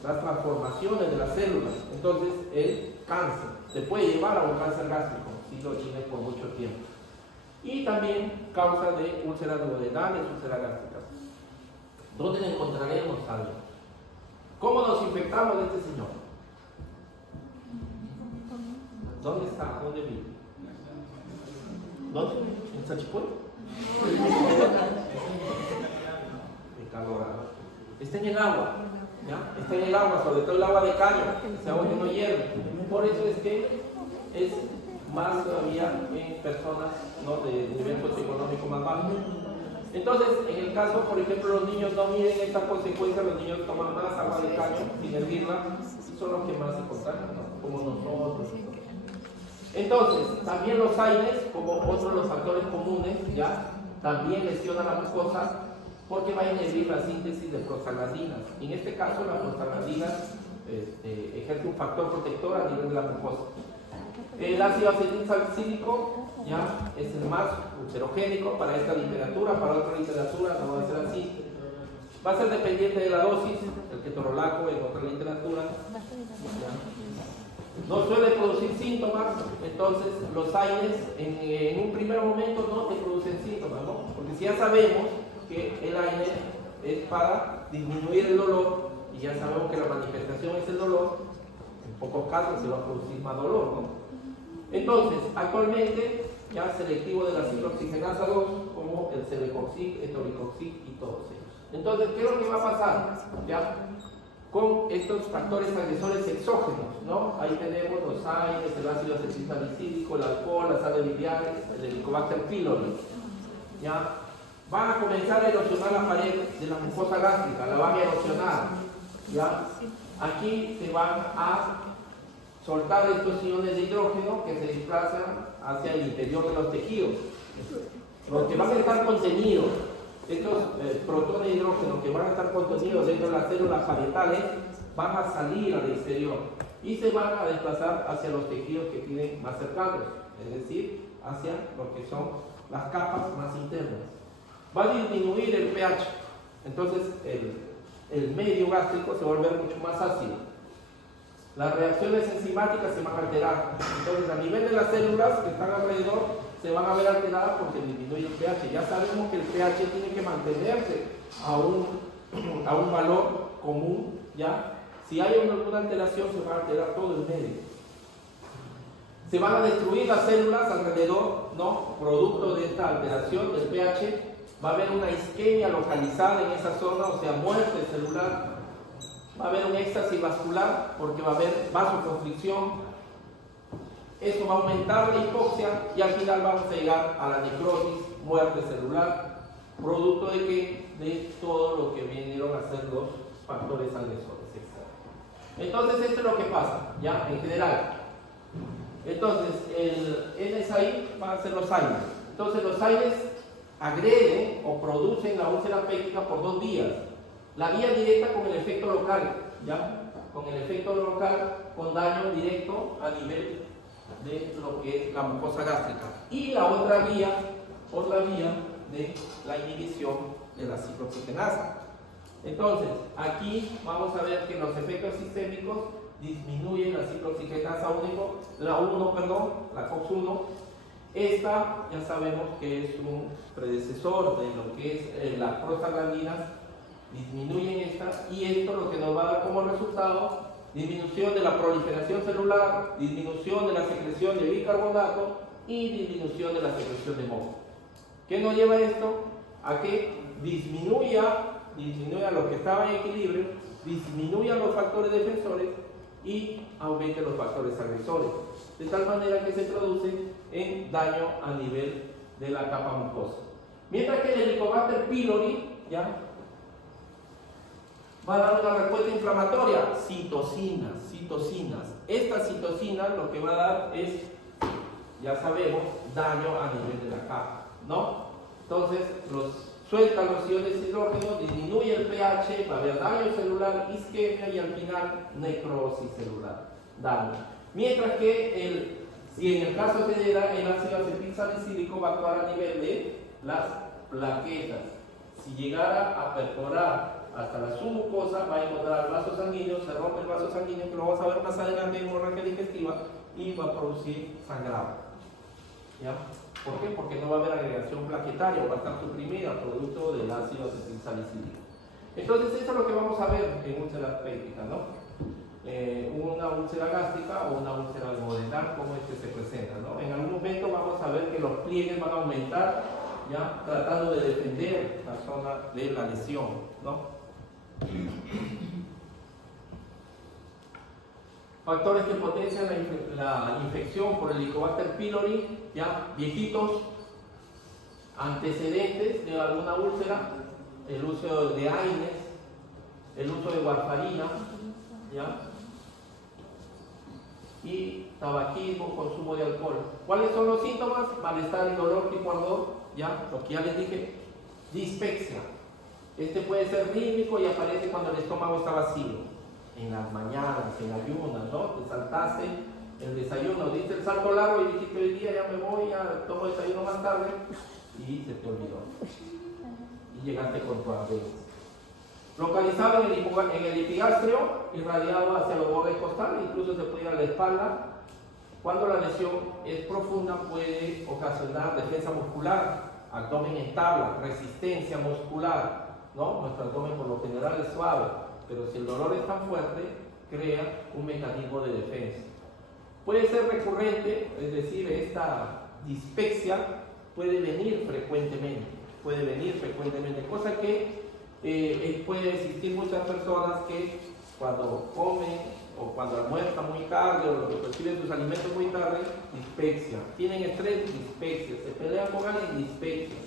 las transformaciones de las células. Entonces, el cáncer se puede llevar a un cáncer gástrico si lo tiene por mucho tiempo. Y también causa de úlceras duodenales, úlceras gástricas. ¿Dónde le encontraremos algo? ¿Cómo nos infectamos de este señor? ¿Dónde está? ¿Dónde vive? ¿Dónde? ¿En Sachipuel? De calor. Está en el agua, ¿ya? Está en el agua, sobre todo el agua de caño, ese agua que no hierve. Por eso es que es más todavía en personas, ¿no?, de nivel socioeconómico más bajo. Entonces, en el caso, por ejemplo, los niños no miden esta consecuencia, los niños toman más agua de caño sin hervirla, son los que más se contagian, ¿no?, como nosotros. Entonces, también los AINES, como otro de los factores comunes, ya también lesionan la mucosa porque va a inhibir la síntesis de prostaglandinas. En este caso, la prostaglandina ejerce un factor protector a nivel de la mucosa. El ácido acetilsalicílico ya es el más ulcerogénico para esta literatura, para otra literatura no va a ser así. Va a ser dependiente de la dosis, el ketorolaco en otra literatura. No suele producir síntomas, entonces los AINES en un primer momento no te producen síntomas, ¿no? Porque si ya sabemos que el AINE es para disminuir el dolor y ya sabemos que la manifestación es el dolor, en pocos casos se va a producir más dolor, ¿no? Entonces, actualmente ya selectivo de la ciclooxigenasa 2 como el celecoxib, etoricoxib y todos ellos. Entonces, ¿qué es lo que va a pasar? ¿Ya? Con estos factores agresores exógenos, ¿no? Ahí tenemos los AINES, el ácido acetilsalicílico, el alcohol, las sales biliares, el Helicobacter pylori. ¿Ya? Van a comenzar a erosionar la pared de la mucosa gástrica, la van a erosionar. ¿Ya? Aquí se van a soltar estos iones de hidrógeno que se desplazan hacia el interior de los tejidos. Los que van a estar contenidos, estos protones de hidrógeno que van a estar contenidos dentro de las células parietales, van a salir al exterior y se van a desplazar hacia los tejidos que tienen más cercanos, es decir, hacia lo que son las capas más internas. Va a disminuir el pH, entonces el medio gástrico se va a volver mucho más ácido. Las reacciones enzimáticas se van a alterar. Entonces, a nivel de las células que están alrededor, se van a ver alteradas porque disminuye el pH. Ya sabemos que el pH tiene que mantenerse a un valor común, ¿ya? Si hay alguna alteración, se va a alterar todo el medio. Se van a destruir las células alrededor, ¿no? Producto de esta alteración del pH, va a haber una isquemia localizada en esa zona, o sea, muerte celular. Va a haber un éxtasis vascular porque va a haber vasoconstricción. Esto va a aumentar la hipoxia y al final vamos a llegar a la necrosis, muerte celular, producto de que de todo lo que vinieron a ser los factores agresores externos. Entonces esto es lo que pasa, ya en general. Entonces el NSAI va a ser los AINES. Entonces los AINES agreden o producen la úlcera péptica por dos vías. La vía directa con el efecto local, ¿ya? Con el efecto local, con daño directo a nivel de lo que es la mucosa gástrica. Y la otra vía, por la vía de la inhibición de la ciclooxigenasa. Entonces, aquí vamos a ver que los efectos sistémicos disminuyen la ciclooxigenasa la COX-1. Esta ya sabemos que es un predecesor de lo que es las prostaglandinas. Disminuyen esta y esto lo que nos va a dar como resultado disminución de la proliferación celular, disminución de la secreción de bicarbonato y disminución de la secreción de moco. ¿Qué nos lleva esto? A que disminuya lo que estaba en equilibrio, disminuyan los factores defensores y aumente los factores agresores, de tal manera que se produce en daño a nivel de la capa mucosa. Mientras que el Helicobacter pylori, ¿ya?, va a dar una respuesta inflamatoria, citocinas. Estas citocinas lo que va a dar es, ya sabemos, daño a nivel de la capa, ¿no? Entonces, sueltan los iones de hidrógeno, disminuye el pH, va a haber daño celular, isquemia y al final necrosis celular, daño. Mientras que si en el caso se diera el ácido acetilsalicílico va a actuar a nivel de las plaquetas. Si llegara a perforar hasta la submucosa, va a encontrar el vaso sanguíneo, se rompe el vaso sanguíneo, que lo vamos a ver más adelante en hemorragia digestiva, y va a producir sangrado. ¿Ya? ¿Por qué? Porque no va a haber agregación plaquetaria, va a estar suprimida producto del ácido acetilsalicílico. Entonces, eso es lo que vamos a ver en úlceras pépticas, ¿no? Una úlcera gástrica o una úlcera duodenal, cómo es que se presenta, ¿no? En algún momento vamos a ver que los pliegues van a aumentar, ya tratando de defender la zona de la lesión, ¿no? Factores que potencian la infección por el Helicobacter pylori, ya viejitos, antecedentes de alguna úlcera, el uso de AINES, el uso de warfarina, ¿ya? Y tabaquismo, consumo de alcohol. ¿Cuáles son los síntomas? Malestar y dolor tipo ardor, ¿ya? Lo que ya les dije, dispepsia. Este puede ser rítmico y aparece cuando el estómago está vacío, en las mañanas, en ayunas, ¿no? Te saltaste el desayuno, diste el salto largo y dijiste hoy día ya me voy, ya tomo desayuno más tarde y se te olvidó. Y llegaste con tu ardor. Localizado en el epigastrio, irradiado hacia los bordes costales, incluso se puede ir a la espalda. Cuando la lesión es profunda puede ocasionar defensa muscular, abdomen estable, resistencia muscular, ¿no? Nuestro abdomen por lo general es suave, pero si el dolor es tan fuerte, crea un mecanismo de defensa. Puede ser recurrente, es decir, esta dispepsia puede venir frecuentemente, cosa que puede existir muchas personas que cuando comen o cuando almuerzan muy tarde o reciben sus alimentos muy tarde, dispepsia. Tienen estrés, dispepsia. Se pelean con alguien, dispepsia.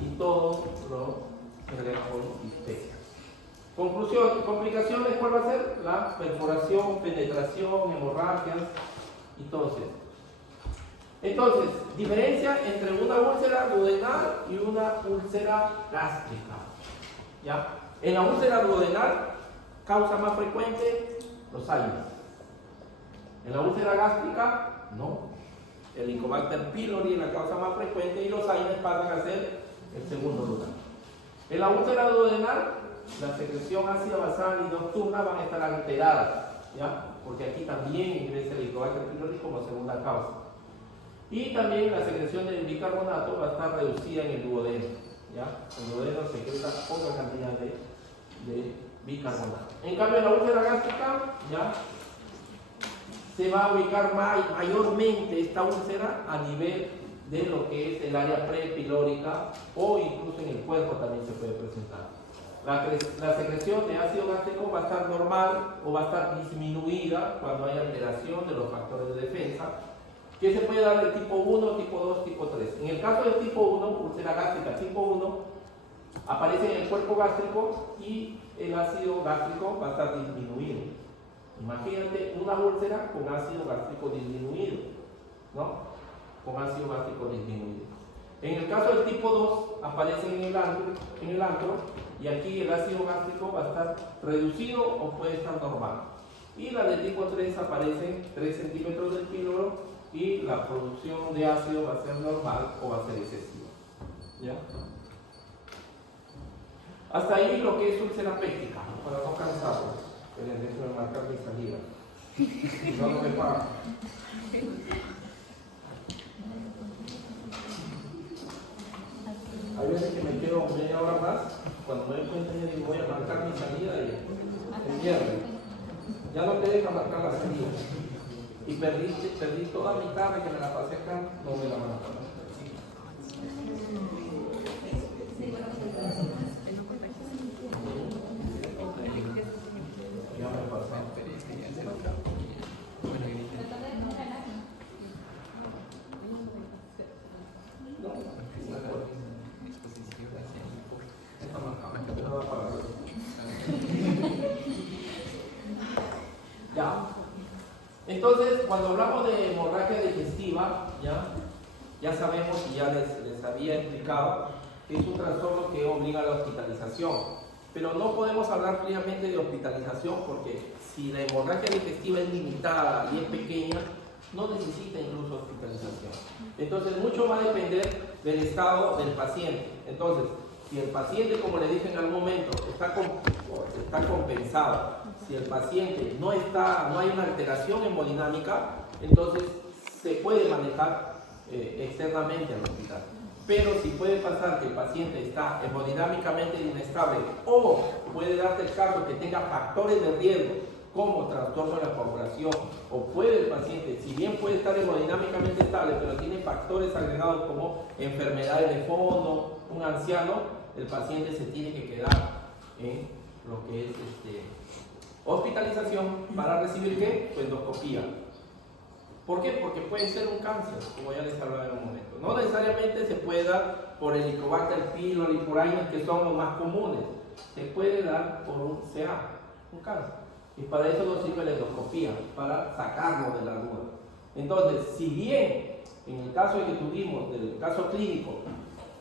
Y todo lo generan con dispepsia. Conclusión, complicaciones, ¿cuál va a ser? La perforación, penetración, hemorragias y todo eso. Entonces, diferencia entre una úlcera duodenal y una úlcera gástrica. ¿Ya? En la úlcera duodenal, causa más frecuente los AINES. En la úlcera gástrica, no. El Helicobacter pylori es la causa más frecuente y los AINES pasan a ser el segundo lugar. En la úlcera duodenal, la secreción ácida basal y nocturna van a estar alteradas, ¿ya? Porque aquí también ingresa el Helicobacter pylori como segunda causa. Y también la secreción de bicarbonato va a estar reducida en el duodeno, ¿ya? El duodeno secreta poca cantidad de bicarbonato. En cambio, en la úlcera gástrica, ¿ya? Se va a ubicar mayormente esta úlcera a nivel de lo que es el área prepilórica o incluso en el cuerpo también se puede presentar. La secreción de ácido gástrico va a estar normal o va a estar disminuida cuando hay alteración de los factores de defensa, que se puede dar de tipo 1, tipo 2, tipo 3. En el caso del tipo 1, úlcera gástrica tipo 1, aparece en el cuerpo gástrico y el ácido gástrico va a estar disminuido. Imagínate una úlcera con ácido gástrico disminuido, ¿no? Con ácido gástrico disminuido. En el caso del tipo 2, aparece en el antro y aquí el ácido gástrico va a estar reducido o puede estar normal. Y la de tipo 3 aparece 3 centímetros del píloro y la producción de ácido va a ser normal o va a ser excesiva. ¿Ya? Hasta ahí lo que es úlcera péptica, para no cansarlos. Déjenme marcar mi salida. No me pagan. Hay veces que me quedo media hora más, cuando me doy cuenta ya digo voy a marcar mi salida y el viernes. Ya no te deja marcar la salida. Y perdí toda mi tarde que me la pasé acá, no me la marcaron. Ya me pasó. Ya. Entonces, cuando hablamos de hemorragia digestiva, ya sabemos y ya les había explicado que es un trastorno que obliga a la hospitalización. Pero no podemos hablar plenamente de hospitalización porque si la hemorragia digestiva es limitada y es pequeña, no necesita incluso hospitalización. Entonces, mucho va a depender del estado del paciente. Entonces, si el paciente, como le dije en algún momento, está compensado, si el paciente no hay una alteración hemodinámica, entonces se puede manejar externamente al hospital. Pero si puede pasar que el paciente está hemodinámicamente inestable o puede darse el caso que tenga factores de riesgo como trastorno de la coagulación, o puede el paciente, si bien puede estar hemodinámicamente estable, pero tiene factores agregados como enfermedades de fondo, un anciano, el paciente se tiene que quedar en lo que es hospitalización para recibir ¿qué? Pues endoscopía. ¿Por qué? Porque puede ser un cáncer, como ya les hablaba en un momento. No necesariamente se puede dar por el Helicobacter pylori, por ahí que son los más comunes. Se puede dar por un CA, un cáncer. Y para eso nos sirve la endoscopía, para sacarlo de la duda. Entonces, si bien en el caso que tuvimos, del caso clínico,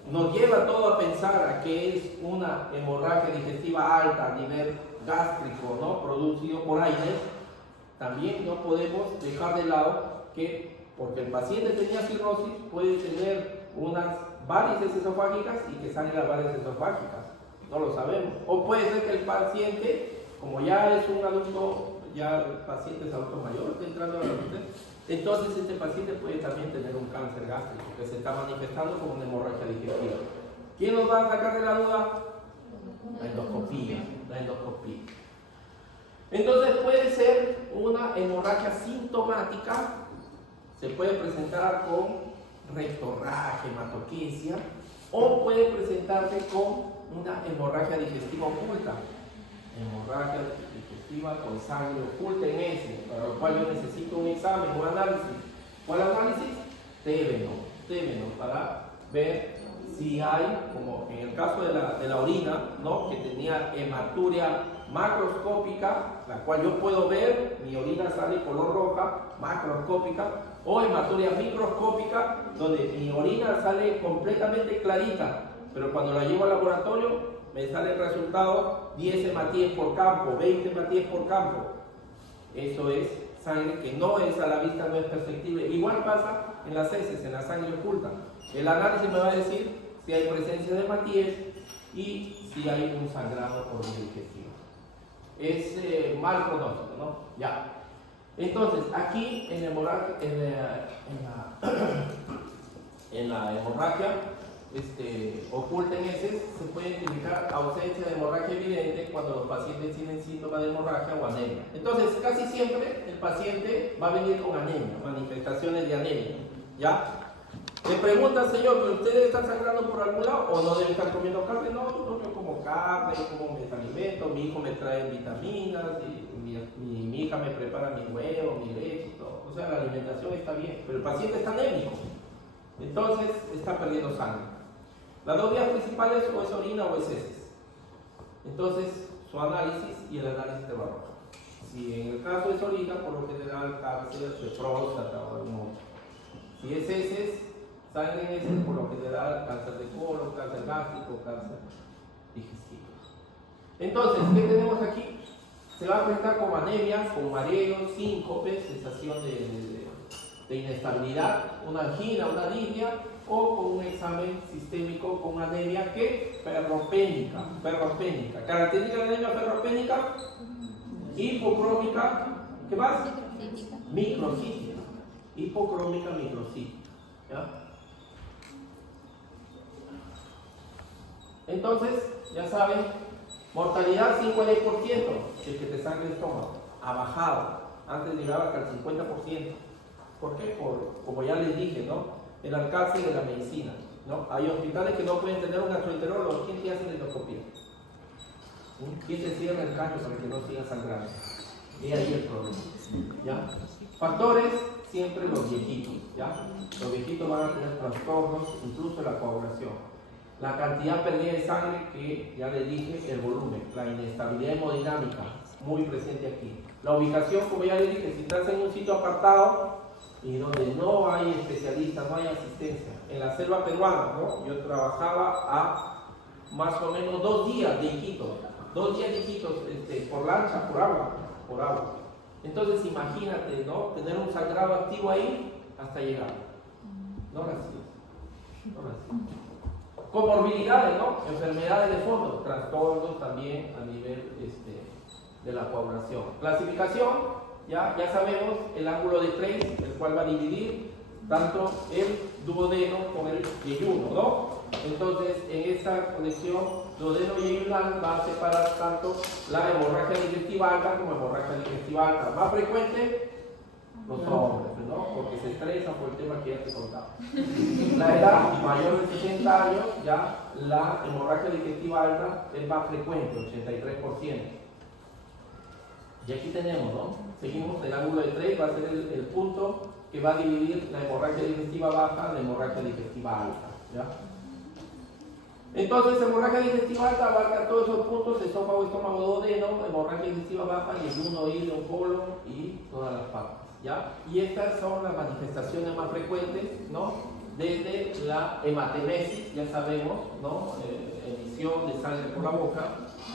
nos lleva todo a pensar a que es una hemorragia digestiva alta a nivel gástrico, ¿no? Producido por aire, también no podemos dejar de lado que, porque el paciente tenía cirrosis, puede tener unas varices esofágicas y que salen las varices esofágicas. No lo sabemos. O puede ser que el paciente, como ya es un adulto, ya el paciente es adulto mayor, está entrando a la adultez, entonces este paciente puede también tener un cáncer gástrico que se está manifestando como una hemorragia digestiva. ¿Quién nos va a sacar de la duda? La endoscopía. Entonces puede ser una hemorragia sintomática, se puede presentar con rectorragia, hematoquesia, o puede presentarse con una hemorragia digestiva oculta. Hemorragia digestiva con sangre oculta en ese, para lo cual yo necesito un examen, un análisis. ¿Cuál análisis? Tébeno, para ver si hay, como en el caso de la orina, ¿no? Que tenía hematuria macroscópica, la cual yo puedo ver, mi orina sale color roja, macroscópica, o hematuria microscópica, donde mi orina sale completamente clarita, pero cuando la llevo al laboratorio, me sale el resultado 10 hematíes por campo, 20 hematíes por campo. Eso es sangre que no es a la vista, no es perceptible. Igual pasa en las heces, en la sangre oculta. El análisis me va a decir si hay presencia de hematíes y si hay un sangrado por vía digestiva. Es mal pronóstico, ¿no? Ya. Entonces, aquí en la hemorragia oculta en heces se puede identificar ausencia de hemorragia evidente cuando los pacientes tienen síntomas de hemorragia o anemia. Entonces, casi siempre el paciente va a venir con anemia, manifestaciones de anemia. ¿Ya? Le pregunta, señor, ¿pero ustedes están sangrando por algún lado o no deben estar comiendo carne? No, yo como carne, como mis alimentos, mi hijo me trae vitaminas, y mi hija me prepara mi huevo, mi leche y todo. O sea, la alimentación está bien, pero el paciente está anémico, entonces está perdiendo sangre. Las dos vías principales o es orina o es heces. Entonces, su análisis y el análisis de barroca. Si en el caso es orina, por lo general cáncer de próstata o algún otro. Si es heces, sangre en heces, por lo general cáncer de colon, cáncer gástrico, cáncer digestivo. Entonces, ¿qué tenemos aquí? Se va a presentar con anemias, con mareos, síncope, sensación de inestabilidad, una angina, una disnea, o con un examen sistémico con anemia que ferropénica. Característica de la anemia ferropénica, hipocrómica, ¿qué más? Microcítica. Hipocrómica microcítica. ¿Ya? Entonces, ya saben, mortalidad 5 a 10%, el que te sangre el estómago, ha bajado, antes llegaba hasta el 50%. ¿Por qué? Como ya les dije, ¿no? El alcance de la medicina, ¿no? Hay hospitales que no pueden tener un gastroenterólogo. ¿Quién te hace la endoscopía? ¿Quién te cierra el caño para que no siga sangrando? Y ahí el problema, ¿ya? Factores, siempre los viejitos, ¿ya? Los viejitos van a tener trastornos, incluso la coagulación. La cantidad perdida de sangre, que ya les dije, el volumen, la inestabilidad hemodinámica, muy presente aquí. La ubicación, como ya les dije, si estás en un sitio apartado y donde no hay especialistas, no hay asistencia. En la selva peruana, ¿no? Yo trabajaba a más o menos 2 días de Iquitos, por lancha, por agua. Entonces imagínate, ¿no? Tener un sangrado activo ahí hasta llegar. No lo hacía. No lo hacía. Comorbilidades, ¿no? Enfermedades de fondo, trastornos también a nivel de la población. Clasificación, ya sabemos el ángulo de Treis, el cual va a dividir tanto el duodeno con el yeyuno, ¿no? Entonces, en esta conexión duodeno-yeyunal va a separar tanto la hemorragia digestiva alta como hemorragia digestiva alta. Más frecuente, los hombres, ¿no? Porque se estresan por el tema que ya te contaba. La edad mayor de 60 años, ya la hemorragia digestiva alta es más frecuente, 83%. Y aquí tenemos, ¿no? Seguimos el ángulo de Treis, va a ser el punto que va a dividir la hemorragia digestiva baja de la hemorragia digestiva alta, ¿ya? Entonces, hemorragia digestiva alta abarca todos esos puntos: esófago, estómago, duodeno, hemorragia digestiva baja, yeyuno, hígado, colon y todas las partes, ¿ya? Y estas son las manifestaciones más frecuentes, ¿no? Desde la hematemesis, ya sabemos, ¿no? Emisión de sangre por la boca,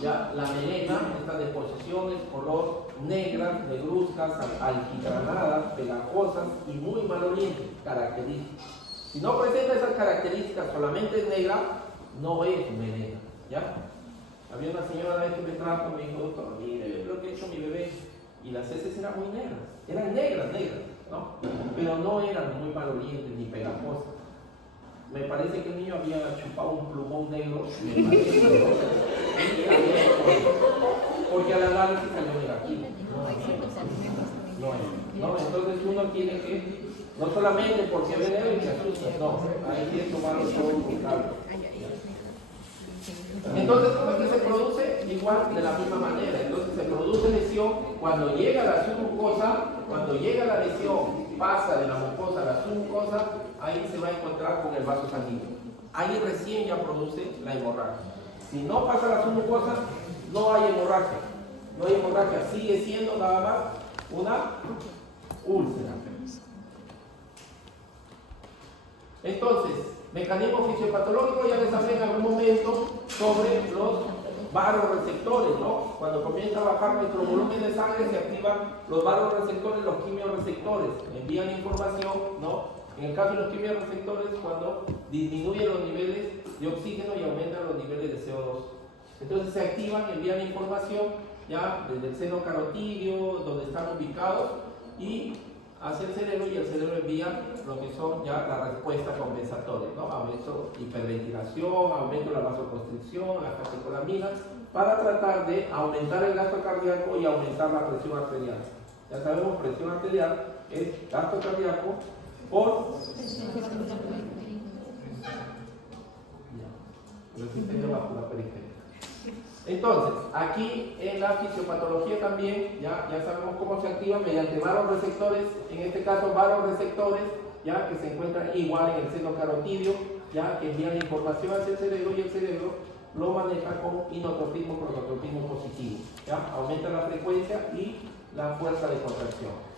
ya la melena, estas deposiciones, color negras, negruzcas, alquitranadas, pegajosas y muy malolientes, características. Si no presenta esas características, solamente es negra, no es melena, ¿ya? Había una señora una vez que me trajo, me dijo: doctor, mire lo que ha hecho mi bebé, y las heces eran muy negras, eran negras, ¿no? Pero no eran muy malolientes ni pegajosas. Me parece que el niño había chupado un plumón negro, porque al análisis salió negativo. No, entonces uno tiene que, no solamente porque ve negro y se asusta, no, hay que tomarlo todo con calma. Entonces, ¿cómo es que se produce? Igual, de la misma manera. Entonces se produce lesión cuando llega la submucosa, cuando llega la lesión, pasa de la mucosa a la submucosa, ahí se va a encontrar con el vaso sanguíneo. Ahí recién ya produce la hemorragia. Si no pasa la submucosa, no hay hemorragia. No hay hemorragia, sigue siendo nada más una úlcera. Entonces, mecanismo fisiopatológico, ya les hablé en algún momento sobre los varoreceptores, ¿no? Cuando comienza a bajar nuestro volumen de sangre, se activan los varoreceptores, los quimioreceptores, envían información, ¿no? En el caso de los quimioreceptores, cuando disminuyen los niveles de oxígeno y aumentan los niveles de CO2. Entonces se activan, envían información ya desde el seno carotídeo, donde están ubicados, y hacia el cerebro, y el cerebro envía lo que son ya las respuestas compensatorias, ¿no? Aumento de hiperventilación, aumento de la vasoconstricción, las catecolaminas, para tratar de aumentar el gasto cardíaco y aumentar la presión arterial. Ya sabemos, presión arterial es gasto cardíaco por resistencia vascular periférica. Entonces, aquí en la fisiopatología también ya sabemos cómo se activa mediante varoreceptores, en este caso varoreceptores, ya que se encuentran igual en el seno carotídeo, ya que envían información hacia el cerebro, y el cerebro lo maneja con inotropismo, cronotropismo positivo, ya aumenta la frecuencia y la fuerza de contracción.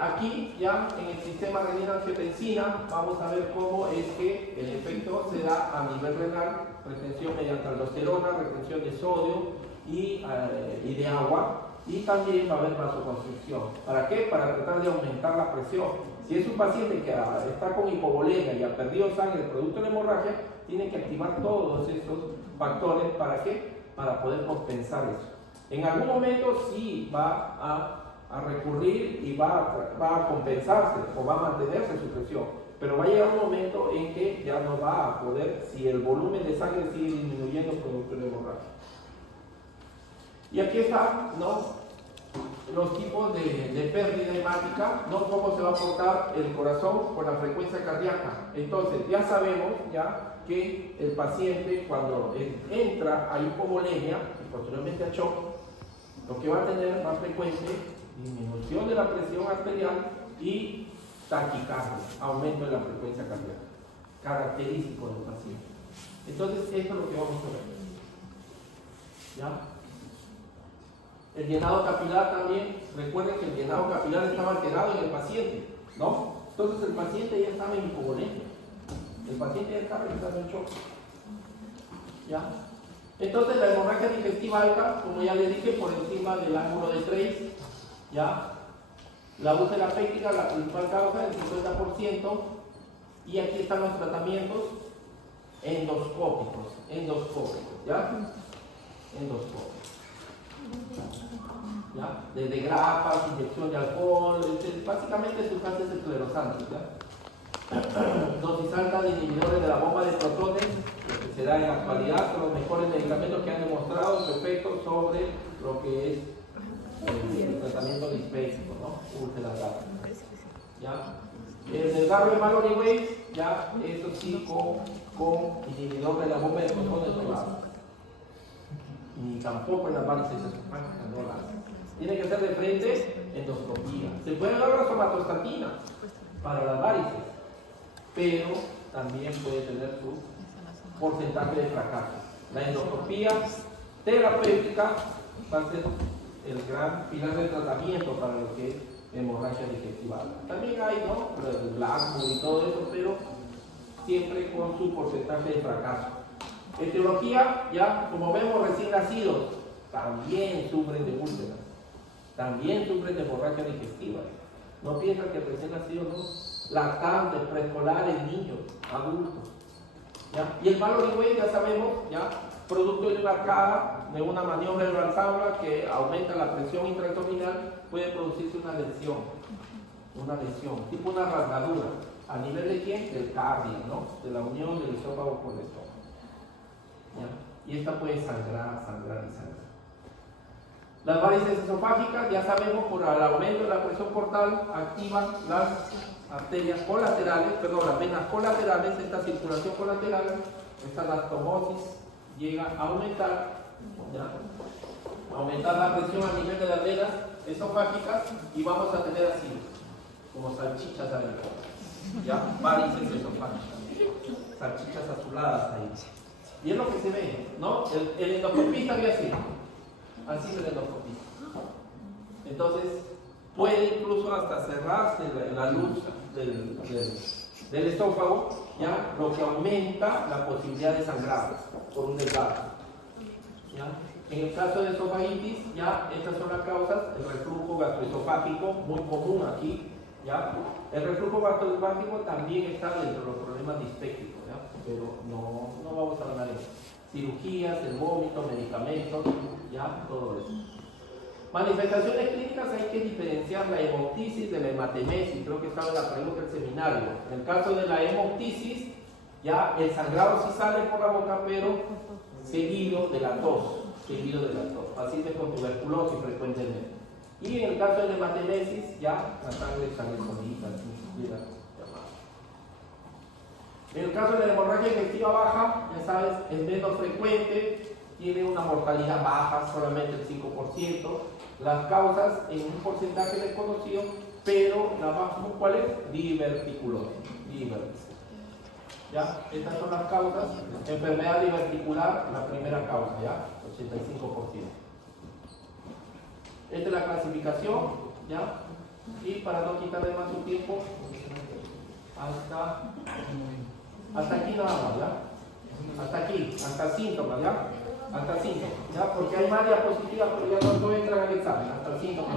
Aquí ya en el sistema renina-angiotensina vamos a ver cómo es que el efecto se da a nivel renal: retención mediante aldosterona, retención de sodio y de agua, y también va a haber vasoconstricción. ¿Para qué? Para tratar de aumentar la presión. Si es un paciente que está con hipovolemia y ha perdido sangre producto de la hemorragia, tiene que activar todos esos factores. ¿Para qué? Para poder compensar eso. En algún momento sí va a recurrir y va a compensarse o va a mantenerse su presión, pero va a llegar un momento en que ya no va a poder, si el volumen de sangre sigue disminuyendo producto de hemorragia. Y aquí están, ¿no?, los tipos de pérdida hemática, ¿no?, cómo se va a portar el corazón con la frecuencia cardíaca. Entonces ya sabemos ya que el paciente, cuando entra a hipovolemia y posteriormente a shock, lo que va a tener más frecuente: disminución de la presión arterial y taquicardia, aumento de la frecuencia cardíaca, característico del paciente. Entonces, esto es lo que vamos a ver, ¿ya? El llenado capilar también, recuerden que el llenado capilar estaba alterado en el paciente, ¿no? Entonces el paciente ya estaba en hipovolemia, el paciente ya estaba entrando en shock, ¿ya? Entonces la hemorragia digestiva alta, como ya les dije, por encima del ángulo de Trace, ¿ya? La úlcera péptica, la principal causa, el 50%, y aquí están los tratamientos endoscópicos, ¿ya? Endoscópicos. ¿Ya? Desde grapas, inyección de alcohol, básicamente sustancias esclerosantes, ¿ya? Dosis alta de inhibidores de la bomba de protones, lo que se da en la actualidad, son los mejores medicamentos que han demostrado su efecto sobre lo que es el tratamiento dispésico, ¿no? Úlceras gástricas. ¿Ya? El desgarro de Mallory Weiss, ya, eso sí, con inhibidor de la bomba de protones no lo hace. Ni tampoco en las varices esofágicas, no la hace. Tiene que ser de frente endoscopía. Se puede dar la somatostatina para las varices, pero también puede tener su porcentaje de fracaso. La endoscopía terapéutica va a ser el gran pilar de tratamiento para lo que es hemorragia digestiva. También hay, ¿no?, el Blackmore y todo eso, pero siempre con su porcentaje de fracaso. Etiología, ya como vemos, recién nacidos también sufren de úlceras, también sufren de hemorragia digestiva. No piensan que recién nacidos, no, lactantes, preescolares, niños, adultos. ¿Ya? Y el Mallory Weiss, ya sabemos, ya, producto de una caja, de una maniobra de Valsalva que aumenta la presión intraabdominal, puede producirse una lesión, tipo una rasgadura. ¿A nivel de quién? Del cardio, ¿no? De la unión del esófago con el estómago. ¿Ya? Y esta puede sangrar. Las varices esofágicas, ya sabemos, por el aumento de la presión portal, activan las arterias colaterales, las venas colaterales, esta circulación colateral, esta anastomosis llega a aumentar, ¿ya? Aumentar la presión a nivel de las venas esofágicas y vamos a tener así, como salchichas arriba, ¿ya? Varices esofágicas, salchichas azuladas ahí. Y es lo que se ve, ¿no? El endoscopista ve así es el endoscopista. Entonces, puede incluso hasta cerrarse la luz del esófago, ¿ya? Lo que aumenta la posibilidad de sangrar por un desgarro. ¿Ya? En el caso de esofagitis, ya estas son las causas, el reflujo gastroesofágico, muy común aquí, ¿ya? El reflujo gastroesofágico también está dentro de los problemas dispépticos, ¿ya? Pero no vamos a hablar de eso. Cirugías, el vómito, medicamentos, ya, todo eso. Manifestaciones clínicas, hay que diferenciar la hemoptisis de la hematemesis, creo que estaba en la pregunta del seminario. En el caso de la hemoptisis, ya el sangrado sí sale por la boca, pero seguido de la tos, pacientes con tuberculosis frecuentemente. Y en el caso de la hematemesis, ya la sangre sale solita, sin siquiera llamar. En el caso de la hemorragia digestiva baja, ya sabes, es menos frecuente, tiene una mortalidad baja, solamente el 5%. Las causas en un porcentaje desconocido, pero la más común, ¿cuál es? Diverticulosis. ¿Ya? Estas son las causas. Enfermedad diverticular, la primera causa, ¿ya? 85%. Esta es la clasificación, ¿ya? Y para no quitarle más su tiempo, hasta aquí nada más, ¿ya? Hasta aquí, hasta síntomas, ¿ya? Hasta síntomas, ¿ya? Porque hay más diapositivas, pero ya no entran al examen, hasta síntomas.